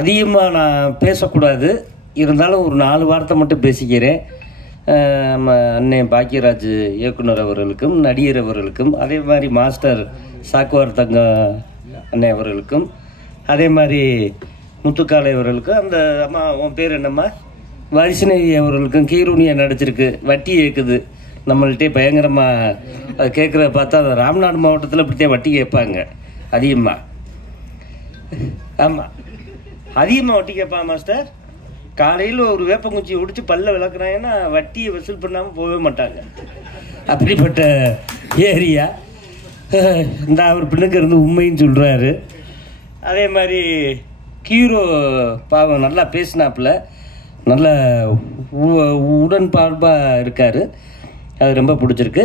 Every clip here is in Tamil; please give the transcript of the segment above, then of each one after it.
அதிகமாக நான் பேசக்கூடாது, இருந்தாலும் ஒரு 4 வார்த்தை மட்டும் பேசிக்கிறேன். நம்ம அண்ணன் பாக்கியராஜ் இயக்குனர் அவர்களுக்கும், நடிகர் அவர்களுக்கும், அதே மாதிரி மாஸ்டர் சாக்குவார் தங்க அண்ணன் அவர்களுக்கும், அதே மாதிரி முத்துக்காலை அவர்களுக்கும், அந்த அம்மா உன் பேர் என்னம்மா வைஷ்ணவி அவர்களுக்கும், கீரூனியா நடிச்சிருக்கு, வட்டி ஏற்குது நம்மள்கிட்டே பயங்கரமாக. அது கேட்குறத பார்த்தா அந்த ராமநாடு மாவட்டத்தில் இப்படித்தான் வட்டி கேட்பாங்க அதிகமாக. ஆமாம், அதிகமாக வட்டி கேட்பான் மாஸ்டர். காலையில் ஒரு வேப்பங்குச்சி உடிச்சு பல்ல விளக்குறாங்கன்னா வட்டியை வசூல் பண்ணாமல் போகவே மாட்டாங்க. அப்படிப்பட்ட ஏரியா. இந்த அவர் பின்னுக்கு இருந்து உண்மைன்னு சொல்கிறாரு. அதே மாதிரி ஹீரோ பாவம் நல்லா பேசினாப்புல, நல்ல உடன்பார்பாக இருக்கார். அது ரொம்ப பிடிச்சிருக்கு.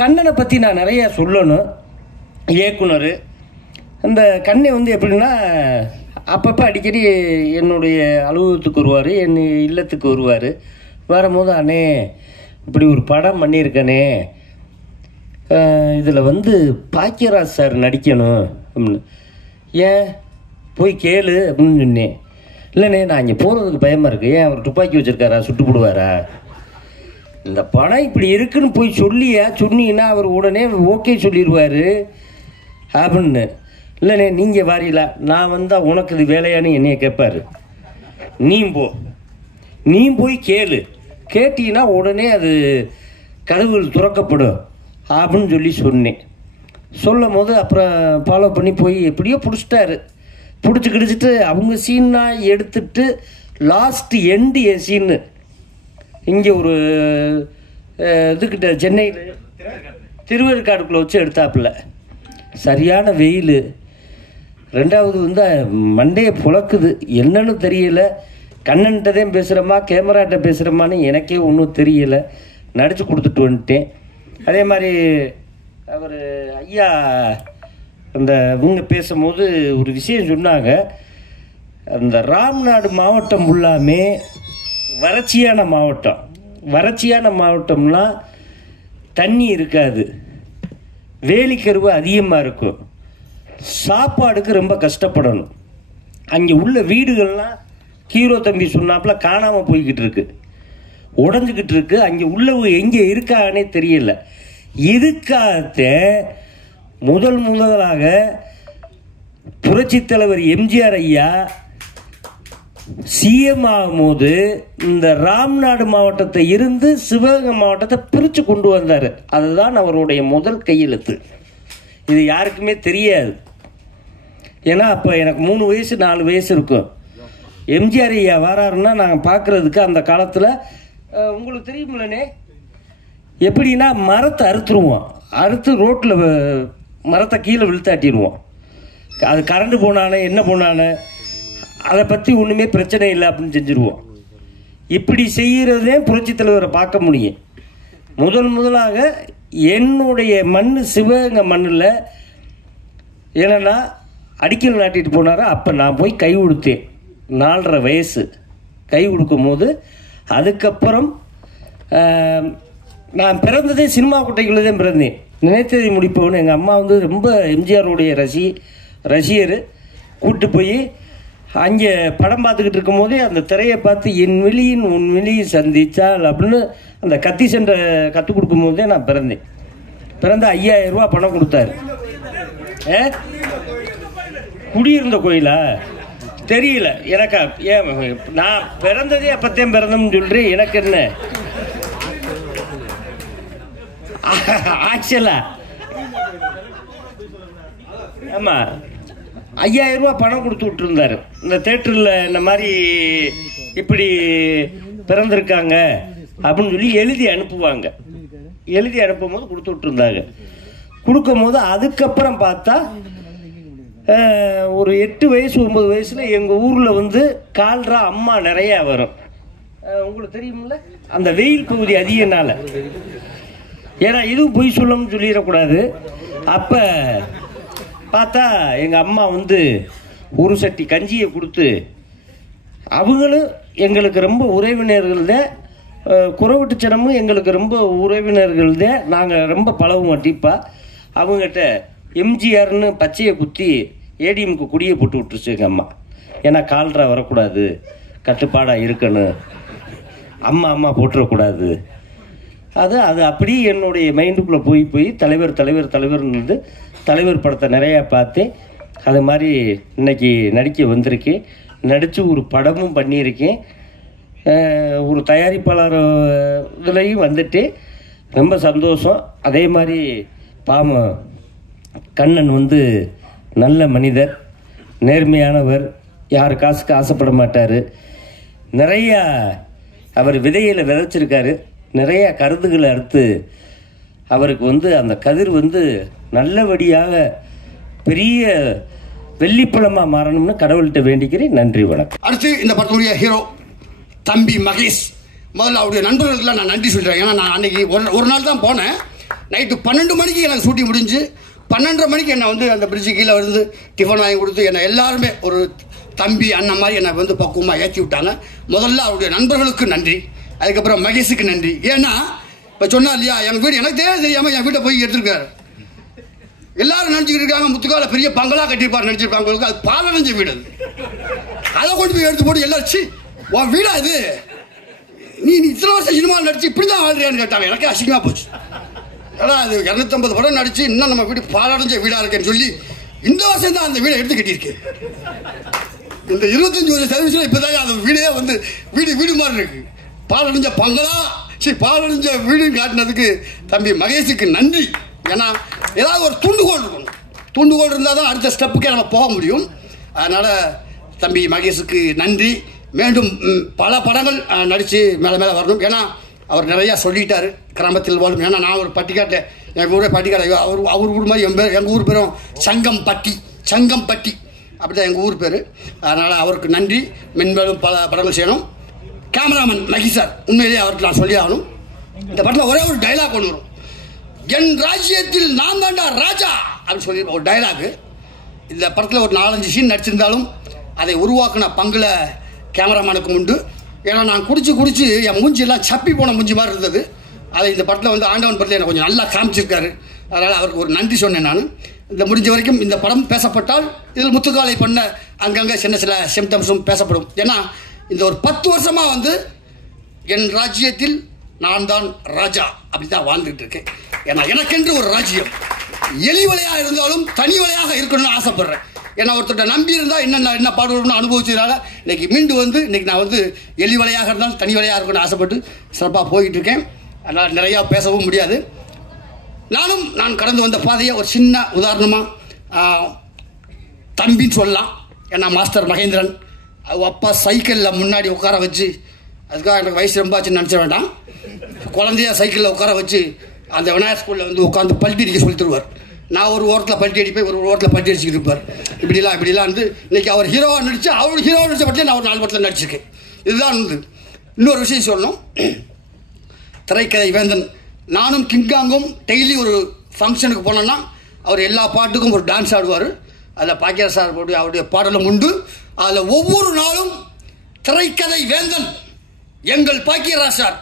கண்ணனை பற்றி நான் நிறையா சொல்லணும். இயக்குனர் இந்த கண்ணை வந்து எப்படின்னா, அப்பப்போ அடிக்கடி என்னுடைய அலுவலகத்துக்கு வருவார், என் இல்லத்துக்கு வருவார். வரும்போது அண்ணே இப்படி ஒரு படம் பண்ணியிருக்கனே, இதில் வந்து பாக்கியராஜ் சார் நடிக்கணும் அப்படின்னு. ஏன் போய் கேளு அப்படின்னு சொன்னேன். இல்லைண்ணே நான் இங்கே போகிறதுக்கு பயமாக இருக்குது. ஏன் அவர் துப்பாக்கி வச்சுருக்காரா, சுட்டு போடுவாரா? இந்த படம் இப்படி இருக்குன்னு போய் சொன்னீங்கன்னா அவர் உடனே ஓகே சொல்லிடுவார் அப்படின்னு. இல்லைண்ணே நீங்கள் வாரீங்களா, நான் வந்தால் உனக்கு இது வேலையானு என்னைய கேட்பார். நீ போய் கேட்டீங்கன்னா உடனே அது கதவுகள் துறக்கப்படும் அப்படின்னு சொல்லி சொன்னேன். சொல்லும் போது அப்புறம் ஃபாலோ பண்ணி போய் எப்படியோ பிடிச்சிட்டு அவங்க சீன்னா எடுத்துட்டு லாஸ்ட் எண்டு என் சீனு இங்கே ஒரு இதுக்கிட்ட சென்னையில் திருவேற்காடுக்குள்ளே வச்சு எடுத்தாப்புல. சரியான வெயில். 2வது வந்து மண்டையை புழக்குது, என்னன்னு தெரியல. கண்ணன்கிட்டதான் பேசுகிறோமா கேமராட்ட பேசுகிறோமான்னு எனக்கே ஒன்றும் தெரியல. நடித்து கொடுத்துட்டு வந்துட்டேன். அதே மாதிரி அவர் ஐயா அந்த இவங்க பேசும்போது ஒரு விஷயம் சொன்னாங்க. அந்த ராம்நாடு மாவட்டம் ஃபுல்லாமே வறட்சியான மாவட்டம்னா தண்ணி இருக்காது, வேலிக்கருவு அதிகமாக இருக்கும், சாப்பாடுக்கு ரொம்ப கஷ்டப்படணும். அங்கே உள்ள வீடுகள்லாம் ஹீரோ தம்பி சொன்னாப்புல காணாமல் போய்கிட்டு இருக்கு, உடஞ்சிக்கிட்டு இருக்கு. அங்கே உள்ளவங்க எங்கே இருக்காங்கன்னே தெரியல. இதுக்காக முதலாக புரட்சித் தலைவர் எம்ஜிஆர் ஐயா சிஎம் ஆகும்போது இந்த ராம்நாடு மாவட்டத்தை இருந்து சிவகங்கை மாவட்டத்தை பிரித்து கொண்டு வந்தார். அதுதான் அவருடைய முதல் கையெழுத்து. இது யாருக்குமே தெரியாது. ஏன்னா அப்போ எனக்கு 3 வயசு 4 வயசு இருக்கும். எம்ஜிஆர் ஐயா வராருன்னா நாங்கள் பார்க்குறதுக்கு அந்த காலத்தில் உங்களுக்கு தெரியுமில்லனே, எப்படின்னா மரத்தை அறுத்து ரோட்டில் மரத்தை கீழே விழுத்தாட்டிடுவோம். அது கரண்ட் போனானே என்ன போனானே அதை பற்றி ஒன்றுமே பிரச்சனை இல்லை அப்படின்னு செஞ்சுருவோம். இப்படி செய்கிறதே புரட்சித் தலைவரை பார்க்க முடியும். முதலாக என்னுடைய மண் சிவகங்கை மண்ணில் ஏன்னா அடிக்கல் நாட்டிட்டு போனாரா, அப்போ நான் போய் கை கொடுத்தேன். 4.5 வயசு கை கொடுக்கும் போது, அதுக்கப்புறம் நான் பிறந்ததே சினிமா குட்டைக்குள்ளே தான் பிறந்தேன். நினைத்ததை முடிப்பவனு எங்கள் அம்மா வந்து ரொம்ப எம்ஜிஆருடைய ரசிகர். கூப்பிட்டு போய் அங்கே படம் பார்த்துக்கிட்டு இருக்கும் போதே அந்த திரையை பார்த்து என் விழியின் உன் விழியை சந்திச்சால் அப்படின்னு அந்த கத்தி சண்டை கற்றுக் கொடுக்கும் போதே நான் பிறந்தேன். பிறந்த 5000 ரூபா பணம் கொடுத்தாரு. குடியிருந்த கோயிலா தெரியல எனக்கா. ஏன் நான் பிறந்ததே அப்பத்தையும் பிறந்தோம்னு சொல்கிறேன். எனக்கு என்ன ஆக்சுவலா ஆமாம் 5000 ரூபா பணம் கொடுத்து விட்டுருந்தாரு. இந்த தேட்டரில் இந்த மாதிரி இப்படி பிறந்திருக்காங்க அப்படின்னு சொல்லி எழுதி அனுப்புவாங்க. எழுதி அனுப்பும் போது கொடுத்து விட்டுருந்தாங்க. கொடுக்கும் போது அதுக்கப்புறம் பார்த்தா ஒரு 8 வயசு 9 வயசில் எங்கள் ஊரில் வந்து கால்ரா அம்மா நிறையா வரும். உங்களுக்கு தெரியுமில்ல, அந்த வெயில் பகுதி அதிகனால. ஏன்னா இதுவும் பொய் சொல்லணும்னு சொல்லிடக்கூடாது. அப்போ பார்த்தா எங்கள் அம்மா வந்து ஒரு சட்டி கஞ்சியை கொடுத்து, அவங்களும் எங்களுக்கு ரொம்ப உறவினர்கள் தான், குறவட்டுச்சனமும் எங்களுக்கு ரொம்ப உறவினர்கள் தான். நாங்கள் ரொம்ப பழகுவோம் டீப்பாக. அவங்ககிட்ட எம்ஜிஆர்னு பச்சையை குத்தி ஏடிஎம்க்கு குடியை போட்டு விட்டுருச்சு எங்கள் அம்மா. ஏன்னா கால்ரா வரக்கூடாது, கட்டுப்பாடாக இருக்கணும், அம்மா அம்மா போட்டுறக்கூடாது. அது அப்படி என்னுடைய மைண்டுக்குள்ளே போய் தலைவர்னு வந்து தலைவர் படத்தை நிறையா பார்த்தேன். அது மாதிரி இன்னைக்கு நடிக்க வந்திருக்கேன். நடித்து ஒரு படமும் பண்ணியிருக்கேன். ஒரு தயாரிப்பாளர் இதுலேயும் வந்துட்டு ரொம்ப சந்தோஷம். அதே மாதிரி கண்ணன் வந்து நல்ல மனிதர், நேர்மையானவர், யார் காசுக்கு ஆசைப்பட மாட்டார். நிறையா அவர் விதைகளை விதைச்சிருக்காரு. நிறைய கருதுகளை அறுத்து அவருக்கு வந்து அந்த கதிர் வந்து நல்லபடியாக பெரிய வெள்ளிப்பழமாக மாறணும்னு கடவுள்கிட்ட வேண்டிக்கிறேன். நன்றி, வணக்கம். அடுத்து இந்த படத்துடைய ஹீரோ தம்பி மகேஷ். முதல்ல அவருடைய நண்பர்களுக்கெல்லாம் நான் நன்றி சொல்கிறேன். ஏன்னா நான் அன்றைக்கி ஒரு நாள் தான் போனேன். நைட்டு 12 மணிக்கு எனக்கு ஷூட்டிங் முடிஞ்சு 12:30 மணிக்கு என்னை வந்து அந்த பிரிட்ஜு கீழே வந்து டிஃபன் வாங்கி கொடுத்து என்னை எல்லாருமே ஒரு தம்பி அண்ணன் மாதிரி என்னை வந்து பக்குவமாக ஏற்றி விட்டாங்க. முதல்ல அவருடைய நண்பர்களுக்கு நன்றி, அதுக்கப்புறம் மகேஷுக்கு நன்றி. ஏன்னா இப்போ சொன்னா இல்லையா, எங்கள் வீடு எனக்கு தெரியாமல் என் வீட்டை போய் எடுத்துருக்காரு. எல்லாரும் நினச்சிக்கிட்டு இருக்காங்க முத்துக்கால பெரிய பங்களா கட்டியிருப்பாரு நினச்சிருப்பாங்க. அது பாலடைஞ்ச வீடு. அதை கொண்டு போய் எடுத்து போட்டு எல்லாரும் உன் வீடா இது, நீ இத்தனை வருஷம் சினிமாவில் நடிச்சு இப்படி தான் வாழ்றியான்னு கேட்டாங்க. எனக்கு அசிங்கமாக போச்சு. ஏன்னா அது 250 படம் நடிச்சு இன்னும் நம்ம வீடு பாலடைஞ்ச வீடாக இருக்கேன்னு சொல்லி இந்த வருஷம் தான் அந்த வீடை எடுத்து கட்டியிருக்கேன். இந்த 25 வருஷம் சர்வீஸில் இப்போ தான் அந்த வீடே வந்து வீடு மாதிரி இருக்கு. பாலடைஞ்ச பங்களா பாலடைஞ்ச வீடுன்னு காட்டினதுக்கு தம்பி மகேஷுக்கு நன்றி. ஏன்னா ஏதாவது ஒரு துண்டுகோல் இருக்கணும். துண்டுகோல் இருந்தால் தான் அடுத்த ஸ்டெப்புக்கே நம்ம போக முடியும். அதனால் தம்பி மகேஷுக்கு நன்றி. மீண்டும் பல படங்கள் நடித்து மேலே வரணும். ஏன்னா அவர் நிறையா சொல்லிட்டார் கிராமத்தில் வாழும். ஏன்னா நான் ஒரு பட்டிக்காட்டை, எங்கள் ஊரே பட்டிக்காட்டை, அவர் ஊர் மாதிரி எங்கள் ஊர் பேரும் சங்கம்பட்டி அப்படி தான் எங்கள் ஊர் பேர். அதனால் அவருக்கு நன்றி. மென்மேலும் பல படங்கள் செய்யணும். கேமராமேன் மகி சார், உண்மையிலேயே அவருக்கு நான் சொல்லி ஆகணும். இந்த படத்தில் ஒரே ஒரு டைலாக் ஒன்று வரும். என் ராஜ்யத்தில் நான் தாண்டா ராஜா அப்படின்னு சொல்லி ஒரு டைலாகு. இந்த படத்தில் ஒரு 4-5 சீன் நடிச்சிருந்தாலும் அதை உருவாக்கின பங்கில் கேமராமேனுக்கு உண்டு. ஏன்னா நான் குடிச்சு என் மூஞ்சியெல்லாம் சப்பி போன மூஞ்சி மாதிரி இருந்தது. அதை இந்த படத்தில் வந்து ஆண்டவன் படத்தில் எனக்கு கொஞ்சம் நல்லா காமிச்சிருக்காரு. அதனால் அவருக்கு ஒரு நன்றி சொன்னேன். நான் இந்த முடிஞ்ச வரைக்கும் இந்த படம் பேசப்பட்டால் இதில் முத்துக்காலை பண்ண அங்கங்கே சில சிம்டம்ஸும் பேசப்படும். ஏன்னா இந்த ஒரு 10 வருஷமாக வந்து என் ராஜ்யத்தில் நான் தான் ராஜா அப்படி தான் வாழ்ந்துட்டு இருக்கேன். ஏன்னா எனக்கென்று ஒரு ராஜ்யம் எலிவலையாக இருந்தாலும் தனி வலையாக இருக்கணும்னு ஆசைப்படுறேன். ஏன்னா ஒருத்தர் நம்பி இருந்தால் என்ன பாடுவோம்னு அனுபவிச்சதுனால இன்னைக்கு மீண்டு வந்து இன்னைக்கு நான் வந்து எலிவலையாக இருந்தாலும் தனி வலையாக இருக்கணும்னு ஆசைப்பட்டு சிறப்பாக போய்கிட்டு இருக்கேன். அதனால் நிறையா பேசவும் முடியாது. நான் கடந்து வந்த பாதையை ஒரு சின்ன உதாரணமாக தம்பின்னு சொல்லலாம். ஏன்னா மாஸ்டர் மகேந்திரன் அப்பா சைக்கிளில் முன்னாடி உட்கார வச்சு, அதுக்காக எனக்கு வயசு ரொம்ப ஆச்சுன்னு நினச்ச வேண்டாம், குழந்தையா சைக்கிளில் உட்கார வச்சு அந்த விநாயகர் ஸ்கூலில் வந்து உட்காந்து பல்ட்டி அடிக்க சொல்லி தருவார். நான் ஒரு ஓரத்தில் பல்ட்டி அடிப்பேன், ஒரு ஓரத்தில் பல்ட்டி அடிச்சுக்கிட்டு இருப்பார். இப்படிலாம் வந்து இன்னைக்கு அவர் ஹீரோவாக நடித்து அவர் ஹீரோவாக நடித்த படத்தில் நான் ஒரு 4 படத்தில் நடிச்சிருக்கேன். இதுதான் வந்து இன்னொரு விஷயம் சொல்லணும். திரைக்கதை வேந்தன் நானும் கிங்காங்கும் டெய்லி ஒரு ஃபங்க்ஷனுக்கு போனோன்னா அவர் எல்லா பாட்டுக்கும் ஒரு டான்ஸ் ஆடுவார். அதில் பாக்கியராஜ் சார் அவருடைய பாடலும் உண்டு. அதில் ஒவ்வொரு நாளும் திரைக்கதை வேந்தன் எங்கள் பாக்கியராஜ் சார்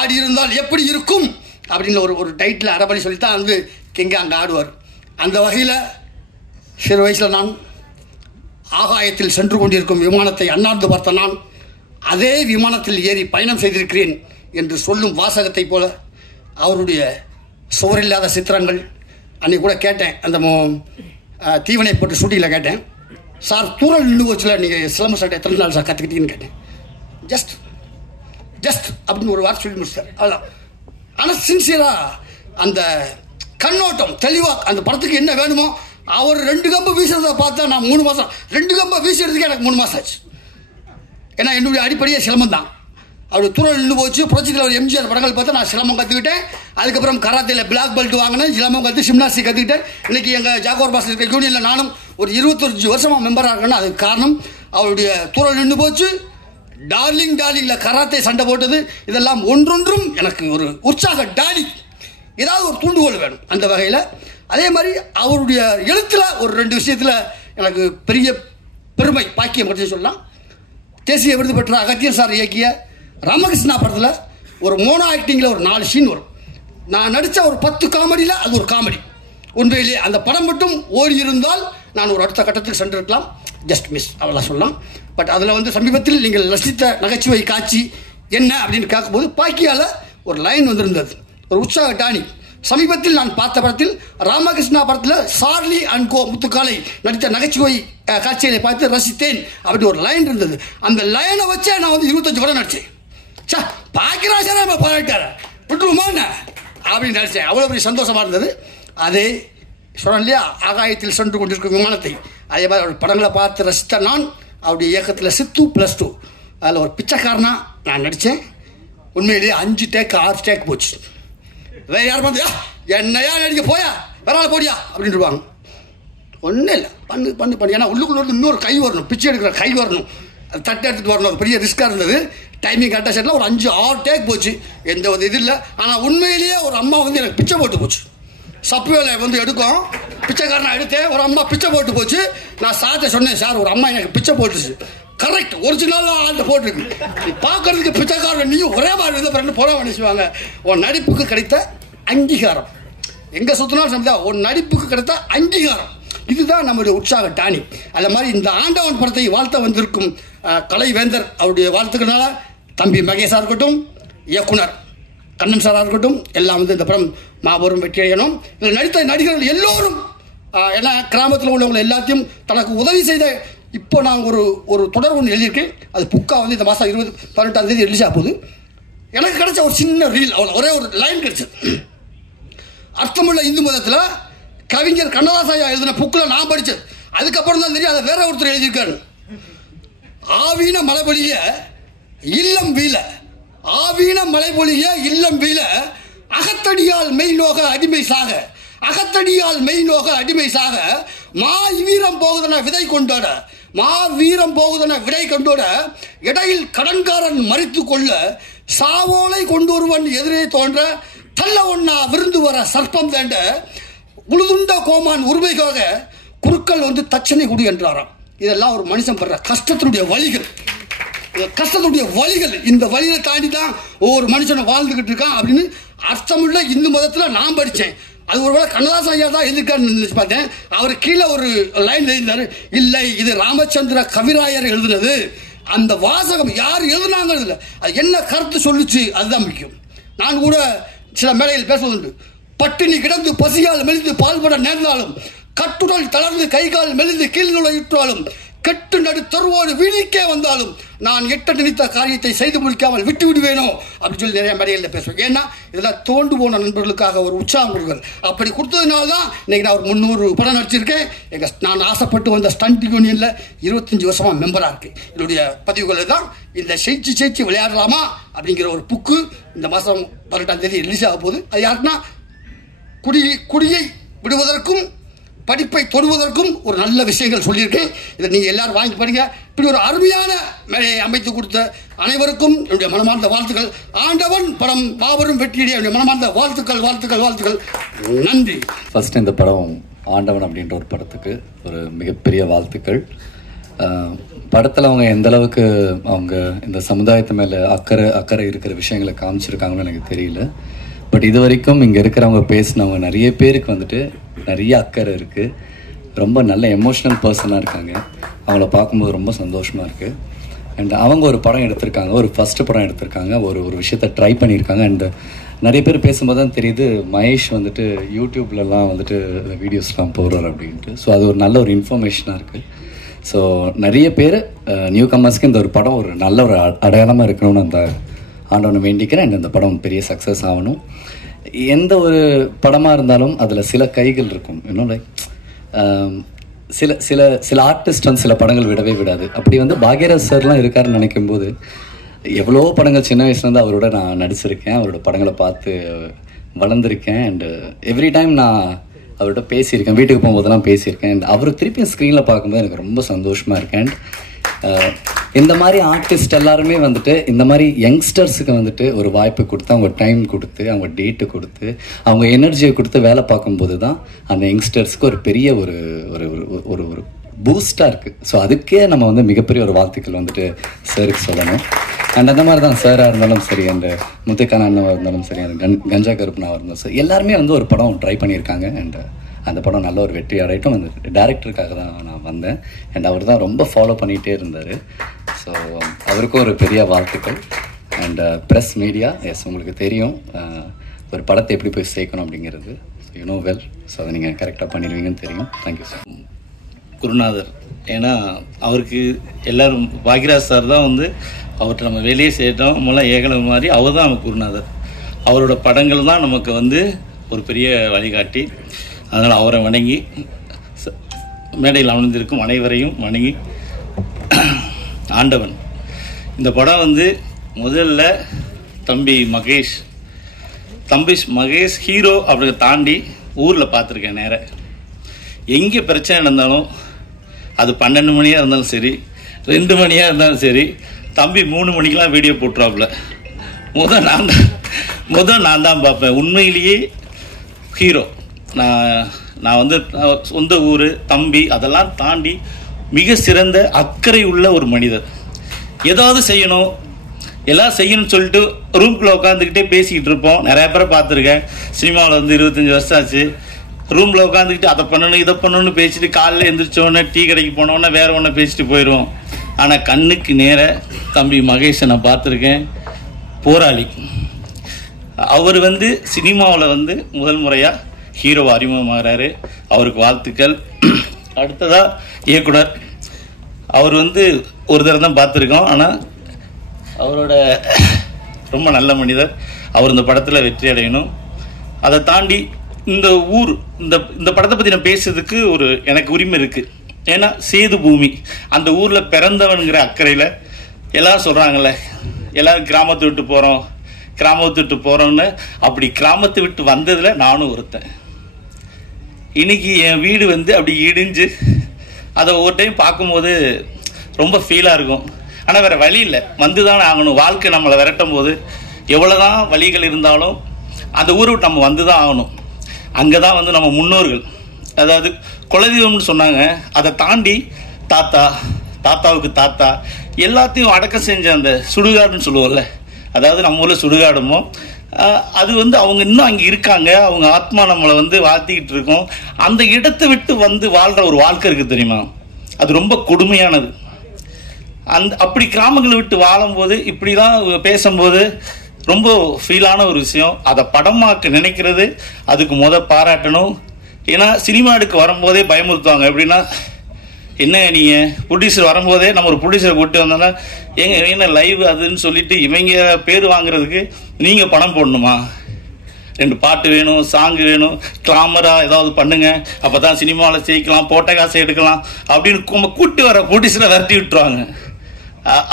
ஆடியிருந்தால் எப்படி இருக்கும் அப்படின்னு ஒரு டைட்டில் அரைபடி சொல்லித்தான் வந்து கிங்காங்க ஆடுவார். அந்த வகையில் சிறு வயசில் நான் ஆகாயத்தில் சென்று கொண்டிருக்கும் விமானத்தை அண்ணாந்து பார்த்த நான் அதே விமானத்தில் ஏறி பயணம் செய்திருக்கிறேன் என்று சொல்லும் வாசகத்தை போல அவருடைய சுவரில்லாத சித்திரங்கள். அன்றைக்கி கூட கேட்டேன், அந்த தீவனை போட்டு ஷூட்டிங்கில் கேட்டேன், சார் தூரல் நின்று போச்சுல, நீங்கள் சிலம்பு சட்டை எத்தனை நாள் சார் கற்றுக்கிட்டீங்கன்னு கேட்டேன். ஜஸ்ட் அப்படின்னு ஒரு வார்த்தை சொல்லி முடிச்சார். அவ்வளோதான். ஆனால் சின்சியராக அந்த கண்ணோட்டம் தெளிவாக அந்த படத்துக்கு என்ன வேணுமோ அவர் 2 கம்பை வீசுறதை பார்த்தா நான் 3 மாதம் 2 கம்பை வீசுறதுக்கு எனக்கு 3 மாதம் ஆச்சு. ஏன்னா என்னுடைய அடிப்படையே சிலம்பம் தான். அவருடைய தூரல் நின்று போச்சு. புரட்சியில் ஒரு எம்ஜிஆர் படங்கள் பார்த்தா நான் சிலம்பம் கற்றுக்கிட்டேன். அதுக்கப்புறம் கராத்தையில் பிளாக் பெல்ட் வாங்கினேன், சிலம்பம் கற்று ஜிம்னாஸ்டிக் கற்றுக்கிட்டேன். இன்றைக்கி எங்கள் ஜாகோர் பாஸ் இருக்க யூனியனில் நானும் ஒரு 25 வருஷமாக மெம்பராக இருக்கேன்னா அதுக்கு காரணம் அவருடைய தூரல் நின்று போச்சு. டார்லிங்கில் கராத்தே சண்டை போட்டது, இதெல்லாம் ஒன்றொன்றும் எனக்கு ஒரு உற்சாக டாலி, ஏதாவது ஒரு தூண்டுகோல் வேணும். அந்த வகையில் அதே மாதிரி அவருடைய எழுத்தில் ஒரு 2 விஷயத்தில் எனக்கு பெரிய பெருமை பாக்கியம் பற்றி சொல்லலாம். தேசிய விருது பெற்ற அகத்தியன் சார் இயக்கிய ராமகிருஷ்ணா படத்தில் ஒரு மோனோ ஆக்டிங்கில் ஒரு 4 சீன் வரும். நான் நடித்த ஒரு 10 காமெடியில் அது ஒரு காமெடி. உண்மையிலே அந்த படம் மட்டும் ஓடி இருந்தால் நான் ஒரு அடுத்த கட்டத்துக்கு சென்றிருக்கலாம். ஜஸ்ட் மிஸ் அவ்வளோ சொல்லலாம். பட் அதில் வந்து சமீபத்தில் நீங்கள் ரசித்த நகைச்சுவை காட்சி என்ன அப்படின்னு கேட்கும்போது பாக்கியால் ஒரு லைன் வந்திருந்தது, ஒரு உற்சாக டானி. சமீபத்தில் நான் பார்த்த படத்தில் ராமகிருஷ்ணா படத்தில் சார்லி அண்ட் கோ முத்துக்காலை நடித்த நகைச்சுவை காட்சிகளை பார்த்து ரசித்தேன் அப்படி ஒரு லைன் இருந்தது. அந்த லைனை வச்சே நான் வந்து 25 படம் நடித்தேன். பாக்கியராஜா நம்ம பாராட்டார விட்டுருமா அப்படின்னு நடித்தேன். அவ்வளோ பெரிய சந்தோஷமாக இருந்தது. அதே சொன்னேன் இல்லையா, ஆகாயத்தில் சென்று கொண்டிருக்கும் விமானத்தை, அதே மாதிரி அவருடைய படங்களை பார்த்து ரசித்த நான் அவருடைய இயக்கத்தில் சித்து +2 அதில் ஒரு பிச்சைக்காரனா நான் நடித்தேன். உண்மையிலேயே 5 டேக் 6 டேக் போச்சு. வேறு யார் பார்த்தியா என்னையா நடிக்க போயா வேற போடியா அப்படின்ட்டுருவாங்க. ஒன்றும் இல்லை, பண்ணு. ஏன்னா உள்ளுக்குள்ள இன்னொரு கை வரணும், பிச்சை எடுக்கிற கை வரணும், அது தட்டை எடுத்துகிட்டு வரணும். அது பெரிய ரிஸ்க்காக இருந்தது. டைமிங் கரெக்டாக செட்டில் ஒரு 5-6 டேக் போச்சு. எந்த ஒரு இது இல்லை. ஆனால் உண்மையிலேயே ஒரு அம்மா வந்து எனக்கு பிச்சை போட்டு போச்சு. சப்வேல வந்து எடுக்கும், பிச்சைக்காரனா எடுத்தேன். ஒரு அம்மா பிச்சை போட்டு போச்சு. நான் சார்ட்ட சொன்னேன், சார் ஒரு அம்மா எனக்கு பிச்சை போட்டுச்சு. கரெக்ட், ஒரிஜினலாக ஆள்கிட்ட போட்டிருக்கு. நீ பார்க்கறதுக்கு பிச்சைக்காரன் நீயும் ஒரே மாதிரி இருந்த பிறகு போட நினைச்சுவாங்க. உன் நடிப்புக்கு கிடைத்த அங்கீகாரம் எங்கே சுற்றினாலும் சமைதா, உன் நடிப்புக்கு கிடைத்த அங்கீகாரம் இதுதான் நம்முடைய உற்சாக டானி. அதே மாதிரி இந்த ஆண்டவன் படத்தை வாழ்த்த வந்திருக்கும் கலைவேந்தர் அவருடைய வாழ்த்துக்கனால தம்பி மகேஷாக இருக்கட்டும், இயக்குனர் கண்ணன் சாராக இருக்கட்டும், எல்லாம் வந்து இந்த படம் மாபெரும் வெற்றி அடையணும். இதில் நடித்த நடிகர்கள் எல்லோரும் ஏன்னா கிராமத்தில் உள்ளவங்க எல்லாத்தையும் தனக்கு உதவி செய்த. இப்போ நான் ஒரு தொடர் ஒன்று எழுதியிருக்கேன். அது புக்கா வந்து இந்த மாதம் 18ஆம் தேதி ரிலீஸ் ஆக போகுது. எனக்கு கிடைச்ச ஒரு சின்ன ரீல், அவ்வளோ ஒரே ஒரு லைன் கிடைச்சது. அர்த்தமுள்ள இந்து மதத்தில் கவிஞர் கண்ணதாசையா எழுதின புக்கில் நான் படித்தது. அதுக்கப்புறம் தான் தெரியும் அதை வேற ஒருத்தர் எழுதியிருக்காரு. ஆவீன மலைபொழிய இல்லம் வீழ, ஆவீன மலைபொழிய இல்லம் வீழ, அகத்தடியால் மெய் நோக அடிமை சாக, அகத்தடியால் மெய் நோக அடிமை சாக, மா வீரம் போகுதன விதை கொண்டோட, மா வீரம் போகுதன விடை கொண்டோட, இடையில் கடன்காரன் மறித்து கொள்ள, சாவோலை கொண்டொருவன் எதிரே தோன்ற, தள்ள ஒன்னா விருந்து வர சர்ப்பம் தேண்ட, உழுதுண்ட கோமான் உரிமைக்காக குருக்கள் வந்து தச்சனை குடி என்றாராம். இதெல்லாம் ஒரு மனுஷன் படுற கஷ்டத்தினுடைய வழிகள், கஷ்டத்துடைய வழிகள். இந்த வழியை தாண்டி தான் ஒவ்வொரு மனுஷனை வாழ்ந்துகிட்டு இருக்கான் அப்படின்னு அர்த்தமுள்ள இந்து மதத்தில் நான் படித்தேன். அது ஒருவேளை கண்ணதாசன் ஐயா தான் எழுதியிருக்காருன்னு நினைச்சு பார்த்தேன். அவர் கீழே ஒரு லைன் எழுதினாரு, இல்லை இது ராமச்சந்திர கவிராயர் எழுதுனது. அந்த வாசகம் யார் எழுதுனாங்க, அது என்ன கருத்து சொல்லுச்சு அதுதான் முக்கியம். நான் கூட சில மேடையில் பேசுவதுண்டு. பட்டினி கிடந்து பசியால் மெலிந்து பால்பட நேர்ந்தாலும், கட்டுடல் தளர்ந்து கைகால் மெலிந்து கீழ்நுழையிட்டாலும், கெட்டு நடு தருவோடு வீழ்க்கே வந்தாலும், நான் எட்ட நினைத்த காரியத்தை செய்து முடிக்காமல் விட்டு விடுவேனோ அப்படின்னு சொல்லி நிறைய மேடைகளில் பேசுவேன். ஏன்னா இதெல்லாம் தோண்டு போன நண்பர்களுக்காக ஒரு உற்சாகம் கொடுக்குறது. அப்படி கொடுத்ததுனால தான் இன்னைக்கு நான் ஒரு 300 படம் நடிச்சிருக்கேன். நான் ஆசைப்பட்டு வந்த ஸ்டண்ட் யூனியனில் 25 வருஷமாக மெம்பராக இருக்கேன். என்னுடைய பதிவுகளை தான் இந்த ஜெயிச்சு விளையாடலாமா அப்படிங்கிற ஒரு புக்கு இந்த மாதம் 18ஆம் தேதி ரிலீஸ் ஆக போகுது. அது யாருன்னா குடியை விடுவதற்கும் படிப்பை தொடுவதற்கும் ஒரு நல்ல விஷயங்கள் சொல்லியிருக்கேன். இதை நீங்கள் எல்லாரும் வாங்கி படிங்க. இப்படி ஒரு அருமையான மேடையை அமைத்து கொடுத்த அனைவருக்கும் என்னுடைய மனமார்ந்த வாழ்த்துக்கள். ஆண்டவன் படம் மாபெரும் வெற்றியுடைய என்னுடைய மனமார்ந்த வாழ்த்துக்கள். நன்றி. ஃபர்ஸ்ட் இந்த படம் ஆண்டவன் அப்படின்ற ஒரு படத்துக்கு ஒரு மிகப்பெரிய வாழ்த்துக்கள். படத்தில் அவங்க எந்த அளவுக்கு அவங்க இந்த சமுதாயத்து மேலே அக்கறை இருக்கிற விஷயங்களை காமிச்சிருக்காங்கன்னு எனக்கு தெரியல. பட் இது வரைக்கும் இங்கே இருக்கிறவங்க பேசினவங்க நிறைய பேருக்கு வந்துட்டு நிறைய அக்கறை இருக்குது. ரொம்ப நல்ல எமோஷ்னல் பர்சனாக இருக்காங்க. அவங்கள பார்க்கும்போது ரொம்ப சந்தோஷமாக இருக்குது. அண்ட் அவங்க ஒரு படம் எடுத்திருக்காங்க, ஒரு ஃபஸ்ட்டு படம் எடுத்திருக்காங்க, ஒரு விஷயத்தை ட்ரை பண்ணியிருக்காங்க. அண்ட் நிறைய பேர் பேசும்போது தான் தெரியுது மகேஷ் வந்துட்டு யூடியூப்லலாம் வந்துட்டு வீடியோஸ்லாம் போடுறார் அப்படின்ட்டு. ஸோ அது ஒரு நல்ல ஒரு இன்ஃபர்மேஷனாக இருக்குது. ஸோ நிறைய பேர் நியூ கம்மர்ஸ்க்கு இந்த ஒரு படம் ஒரு நல்ல ஒரு அடையாளமாக இருக்கணும்னு அந்த ஆண்டவனை வேண்டிக்கிறேன். அண்ட் இந்த படம் பெரிய சக்ஸஸ் ஆகணும். எந்த ஒரு படமாக இருந்தாலும் அதில் சில கைகள் இருக்கும். இன்னும் லைக் சில சில சில ஆர்டிஸ்ட் வந்து சில படங்கள் விடவே விடாது. அப்படி வந்து பாக்யராஜ் சார்லாம் இருக்காருன்னு நினைக்கும் போது எவ்வளோ படங்கள் சின்ன வயசுலேருந்து அவரோட நான் நடிச்சிருக்கேன், அவரோட படங்களை பார்த்து வளர்ந்துருக்கேன். அண்டு எவ்ரி டைம் நான் அவர்கிட்ட பேசியிருக்கேன், வீட்டுக்கு போகும்போதெல்லாம் பேசியிருக்கேன். அண்ட் அவர் திருப்பியும் ஸ்க்ரீனில் பார்க்கும்போது எனக்கு ரொம்ப சந்தோஷமாக இருக்கேன். இந்த மாதிரி ஆர்டிஸ்ட் எல்லாருமே வந்துட்டு இந்த மாதிரி யங்ஸ்டர்ஸுக்கு வந்துட்டு ஒரு வாய்ப்பு கொடுத்து, அவங்க டைம் கொடுத்து, அவங்க டேட்டு கொடுத்து, அவங்க எனர்ஜியை கொடுத்து வேலை பார்க்கும்போது தான் அந்த யங்ஸ்டர்ஸ்க்கு ஒரு பெரிய ஒரு ஒரு ஒரு ஒரு பூஸ்டாக இருக்குது. ஸோ அதுக்கே நம்ம வந்து மிகப்பெரிய ஒரு வாழ்த்துக்கள் வந்துட்டு சாருக்கு சொல்லணும். அண்ட் அந்த மாதிரி தான் சாராக இருந்தாலும் சரி, அந்த முத்துக்கான அண்ணாவாக இருந்தாலும் சரி, அந்த கஞ்சா கருப்புனாவாக இருந்தாலும் சரி, எல்லாருமே வந்து ஒரு படம் ட்ரை பண்ணியிருக்காங்க. அண்ட் அந்த படம் நல்ல ஒரு வெற்றி அடையட்டும். அந்த டேரக்டருக்காக தான் நான் வந்தேன். அண்ட் அவர் தான் ரொம்ப ஃபாலோ பண்ணிகிட்டே இருந்தார். ஸோ அவருக்கும் ஒரு பெரிய வாழ்த்துக்கள். அண்ட் ப்ரெஸ் மீடியா, எஸ் உங்களுக்கு தெரியும் ஒரு படத்தை எப்படி போய் சேர்க்கணும் அப்படிங்கிறது. You know well. ஸோ அதை நீங்கள் கரெக்டாக பண்ணிடுவீங்கன்னு தெரியும். Thank you sir. குருநாதர், ஏன்னா அவருக்கு எல்லோரும் பாக்யராஜ் சார் தான் வந்து அவர்கிட்ட நம்ம வெளியே சேர்த்தோம் மூலம் ஏகலை மாதிரி அவர் தான் நமக்கு குருநாதர். அவரோட படங்கள் தான் நமக்கு வந்து ஒரு பெரிய வழிகாட்டி. அதனால் அவரை வணங்கி மேடையில் அமர்ந்திருக்கும் அனைவரையும் வணங்கி ஆண்டவன் இந்த படம் வந்து முதல்ல தம்பி மகேஷ் ஹீரோ அப்படிங்க தாண்டி ஊரில் பார்த்துருக்கேன். நேராக எங்கே பிரச்சனை நடந்தாலும் அது 12 மணியாக இருந்தாலும் சரி, 2 மணியாக இருந்தாலும் சரி, தம்பி 3 மணிக்கெலாம் வீடியோ போட்டுருவாப்புல. முதல் நான் தான் பார்ப்பேன். உண்மையிலேயே ஹீரோ. நான் வந்து சொந்த ஊர் தம்பி அதெல்லாம் தாண்டி மிக சிறந்த அக்கறை உள்ள ஒரு மனிதர். ஏதாவது செய்யணும் எல்லாம் செய்யணும்னு சொல்லிட்டு ரூம்குள்ளே உட்காந்துக்கிட்டே பேசிக்கிட்டு இருப்போம். நிறையா பேரை பார்த்துருக்கேன். சினிமாவில் வந்து 25 வருஷம் ஆச்சு. ரூமில் உட்காந்துக்கிட்டு அதை பண்ணணும் இதை பண்ணணும்னு பேசிட்டு காலையில் எழுந்திரிச்சோடனே டீ கடைக்கு போனோன்னே வேறு ஒன்று பேசிட்டு போயிடுவோம். ஆனால் கண்ணுக்கு நேர தம்பி மகேஷை நான் பார்த்துருக்கேன். போராளி. அவர் வந்து சினிமாவில் வந்து முதல் முறையாக ஹீரோ அறிமுகமாகறாரு. அவருக்கு வாழ்த்துக்கள். அடுத்ததாக இயக்குனர். அவர் வந்து ஒரு தடவை தான் பார்த்துருக்கோம். ஆனால் அவரோட ரொம்ப நல்ல மனிதர். அவர் இந்த படத்தில் வெற்றி அடையணும். அதை தாண்டி இந்த ஊர் இந்த படத்தை பற்றி நான் பேசுறதுக்கு எனக்கு உரிமை இருக்குது. ஏன்னா சேது பூமி அந்த ஊரில் பிறந்தவனுங்கிற அக்கறையில் எல்லாரும் சொல்கிறாங்கல்ல, எல்லோரும் கிராமத்தை விட்டு போகிறோன்னு. அப்படி கிராமத்தை விட்டு வந்ததில் நானும் ஒருத்தன். இன்னைக்கு என் வீடு வந்து அப்படி இடிஞ்சு அதை ஒவ்வொரு டைம் பார்க்கும்போது ரொம்ப ஃபீலாக இருக்கும். ஆனால் வேறு வழி இல்லை, வந்து தானே ஆகணும். வாழ்க்கை நம்மளை விரட்டும் போது எவ்வளோதான் வழிகள் இருந்தாலும் அந்த ஊரை விட்டு நம்ம வந்து தான் ஆகணும். அங்கே தான் வந்து நம்ம முன்னோர்கள், அதாவது குலதெய்வம்னு சொன்னாங்க. அதை தாண்டி தாத்தாவுக்கு தாத்தா எல்லாத்தையும் அடக்கம் செஞ்ச அந்த சுடுகாடுன்னு சொல்லுவோம்ல, அதாவது நம்ம ஊரில் சுடுகாடுமோ அது வந்து அவங்க இன்னும் அங்கே இருக்காங்க. அவங்க ஆத்மா நம்மளை வந்து வாழ்த்திக்கிட்டு இருக்கோம். அந்த இடத்தை விட்டு வந்து வாழ்கிற ஒரு வாழ்க்கை இருக்குது தெரியுமா, அது ரொம்ப கொடுமையானது. அப்படி கிராமங்களை விட்டு வாழும்போது இப்படிலாம் பேசும்போது ரொம்ப ஃபீலான ஒரு விஷயம். அதை படமாக்க நினைக்கிறது அதுக்கு பாராட்டணும். ஏன்னா சினிமா எடுக்க வரும்போதே பயமுறுத்துவாங்க. எப்படின்னா, என்ன நீங்கள் ப்ரொடியூசர் வரும்போதே நம்ம ஒரு ப்ரொடியூசரை கூப்பிட்டு வந்தோன்னா என்ன லைவ் அதுன்னு சொல்லிட்டு இவங்க பேர் வாங்குறதுக்கு நீங்கள் பணம் போடணுமா, 2 பாட்டு வேணும், சாங்கு வேணும், கிளாமராக ஏதாவது பண்ணுங்க, அப்போ தான் சினிமாவில் ஜெயிக்கலாம், போட்ட காசை எடுக்கலாம் அப்படின்னு நம்ம கூட்டி வர ப்ரொடியூசரை விரட்டி விட்டுருவாங்க.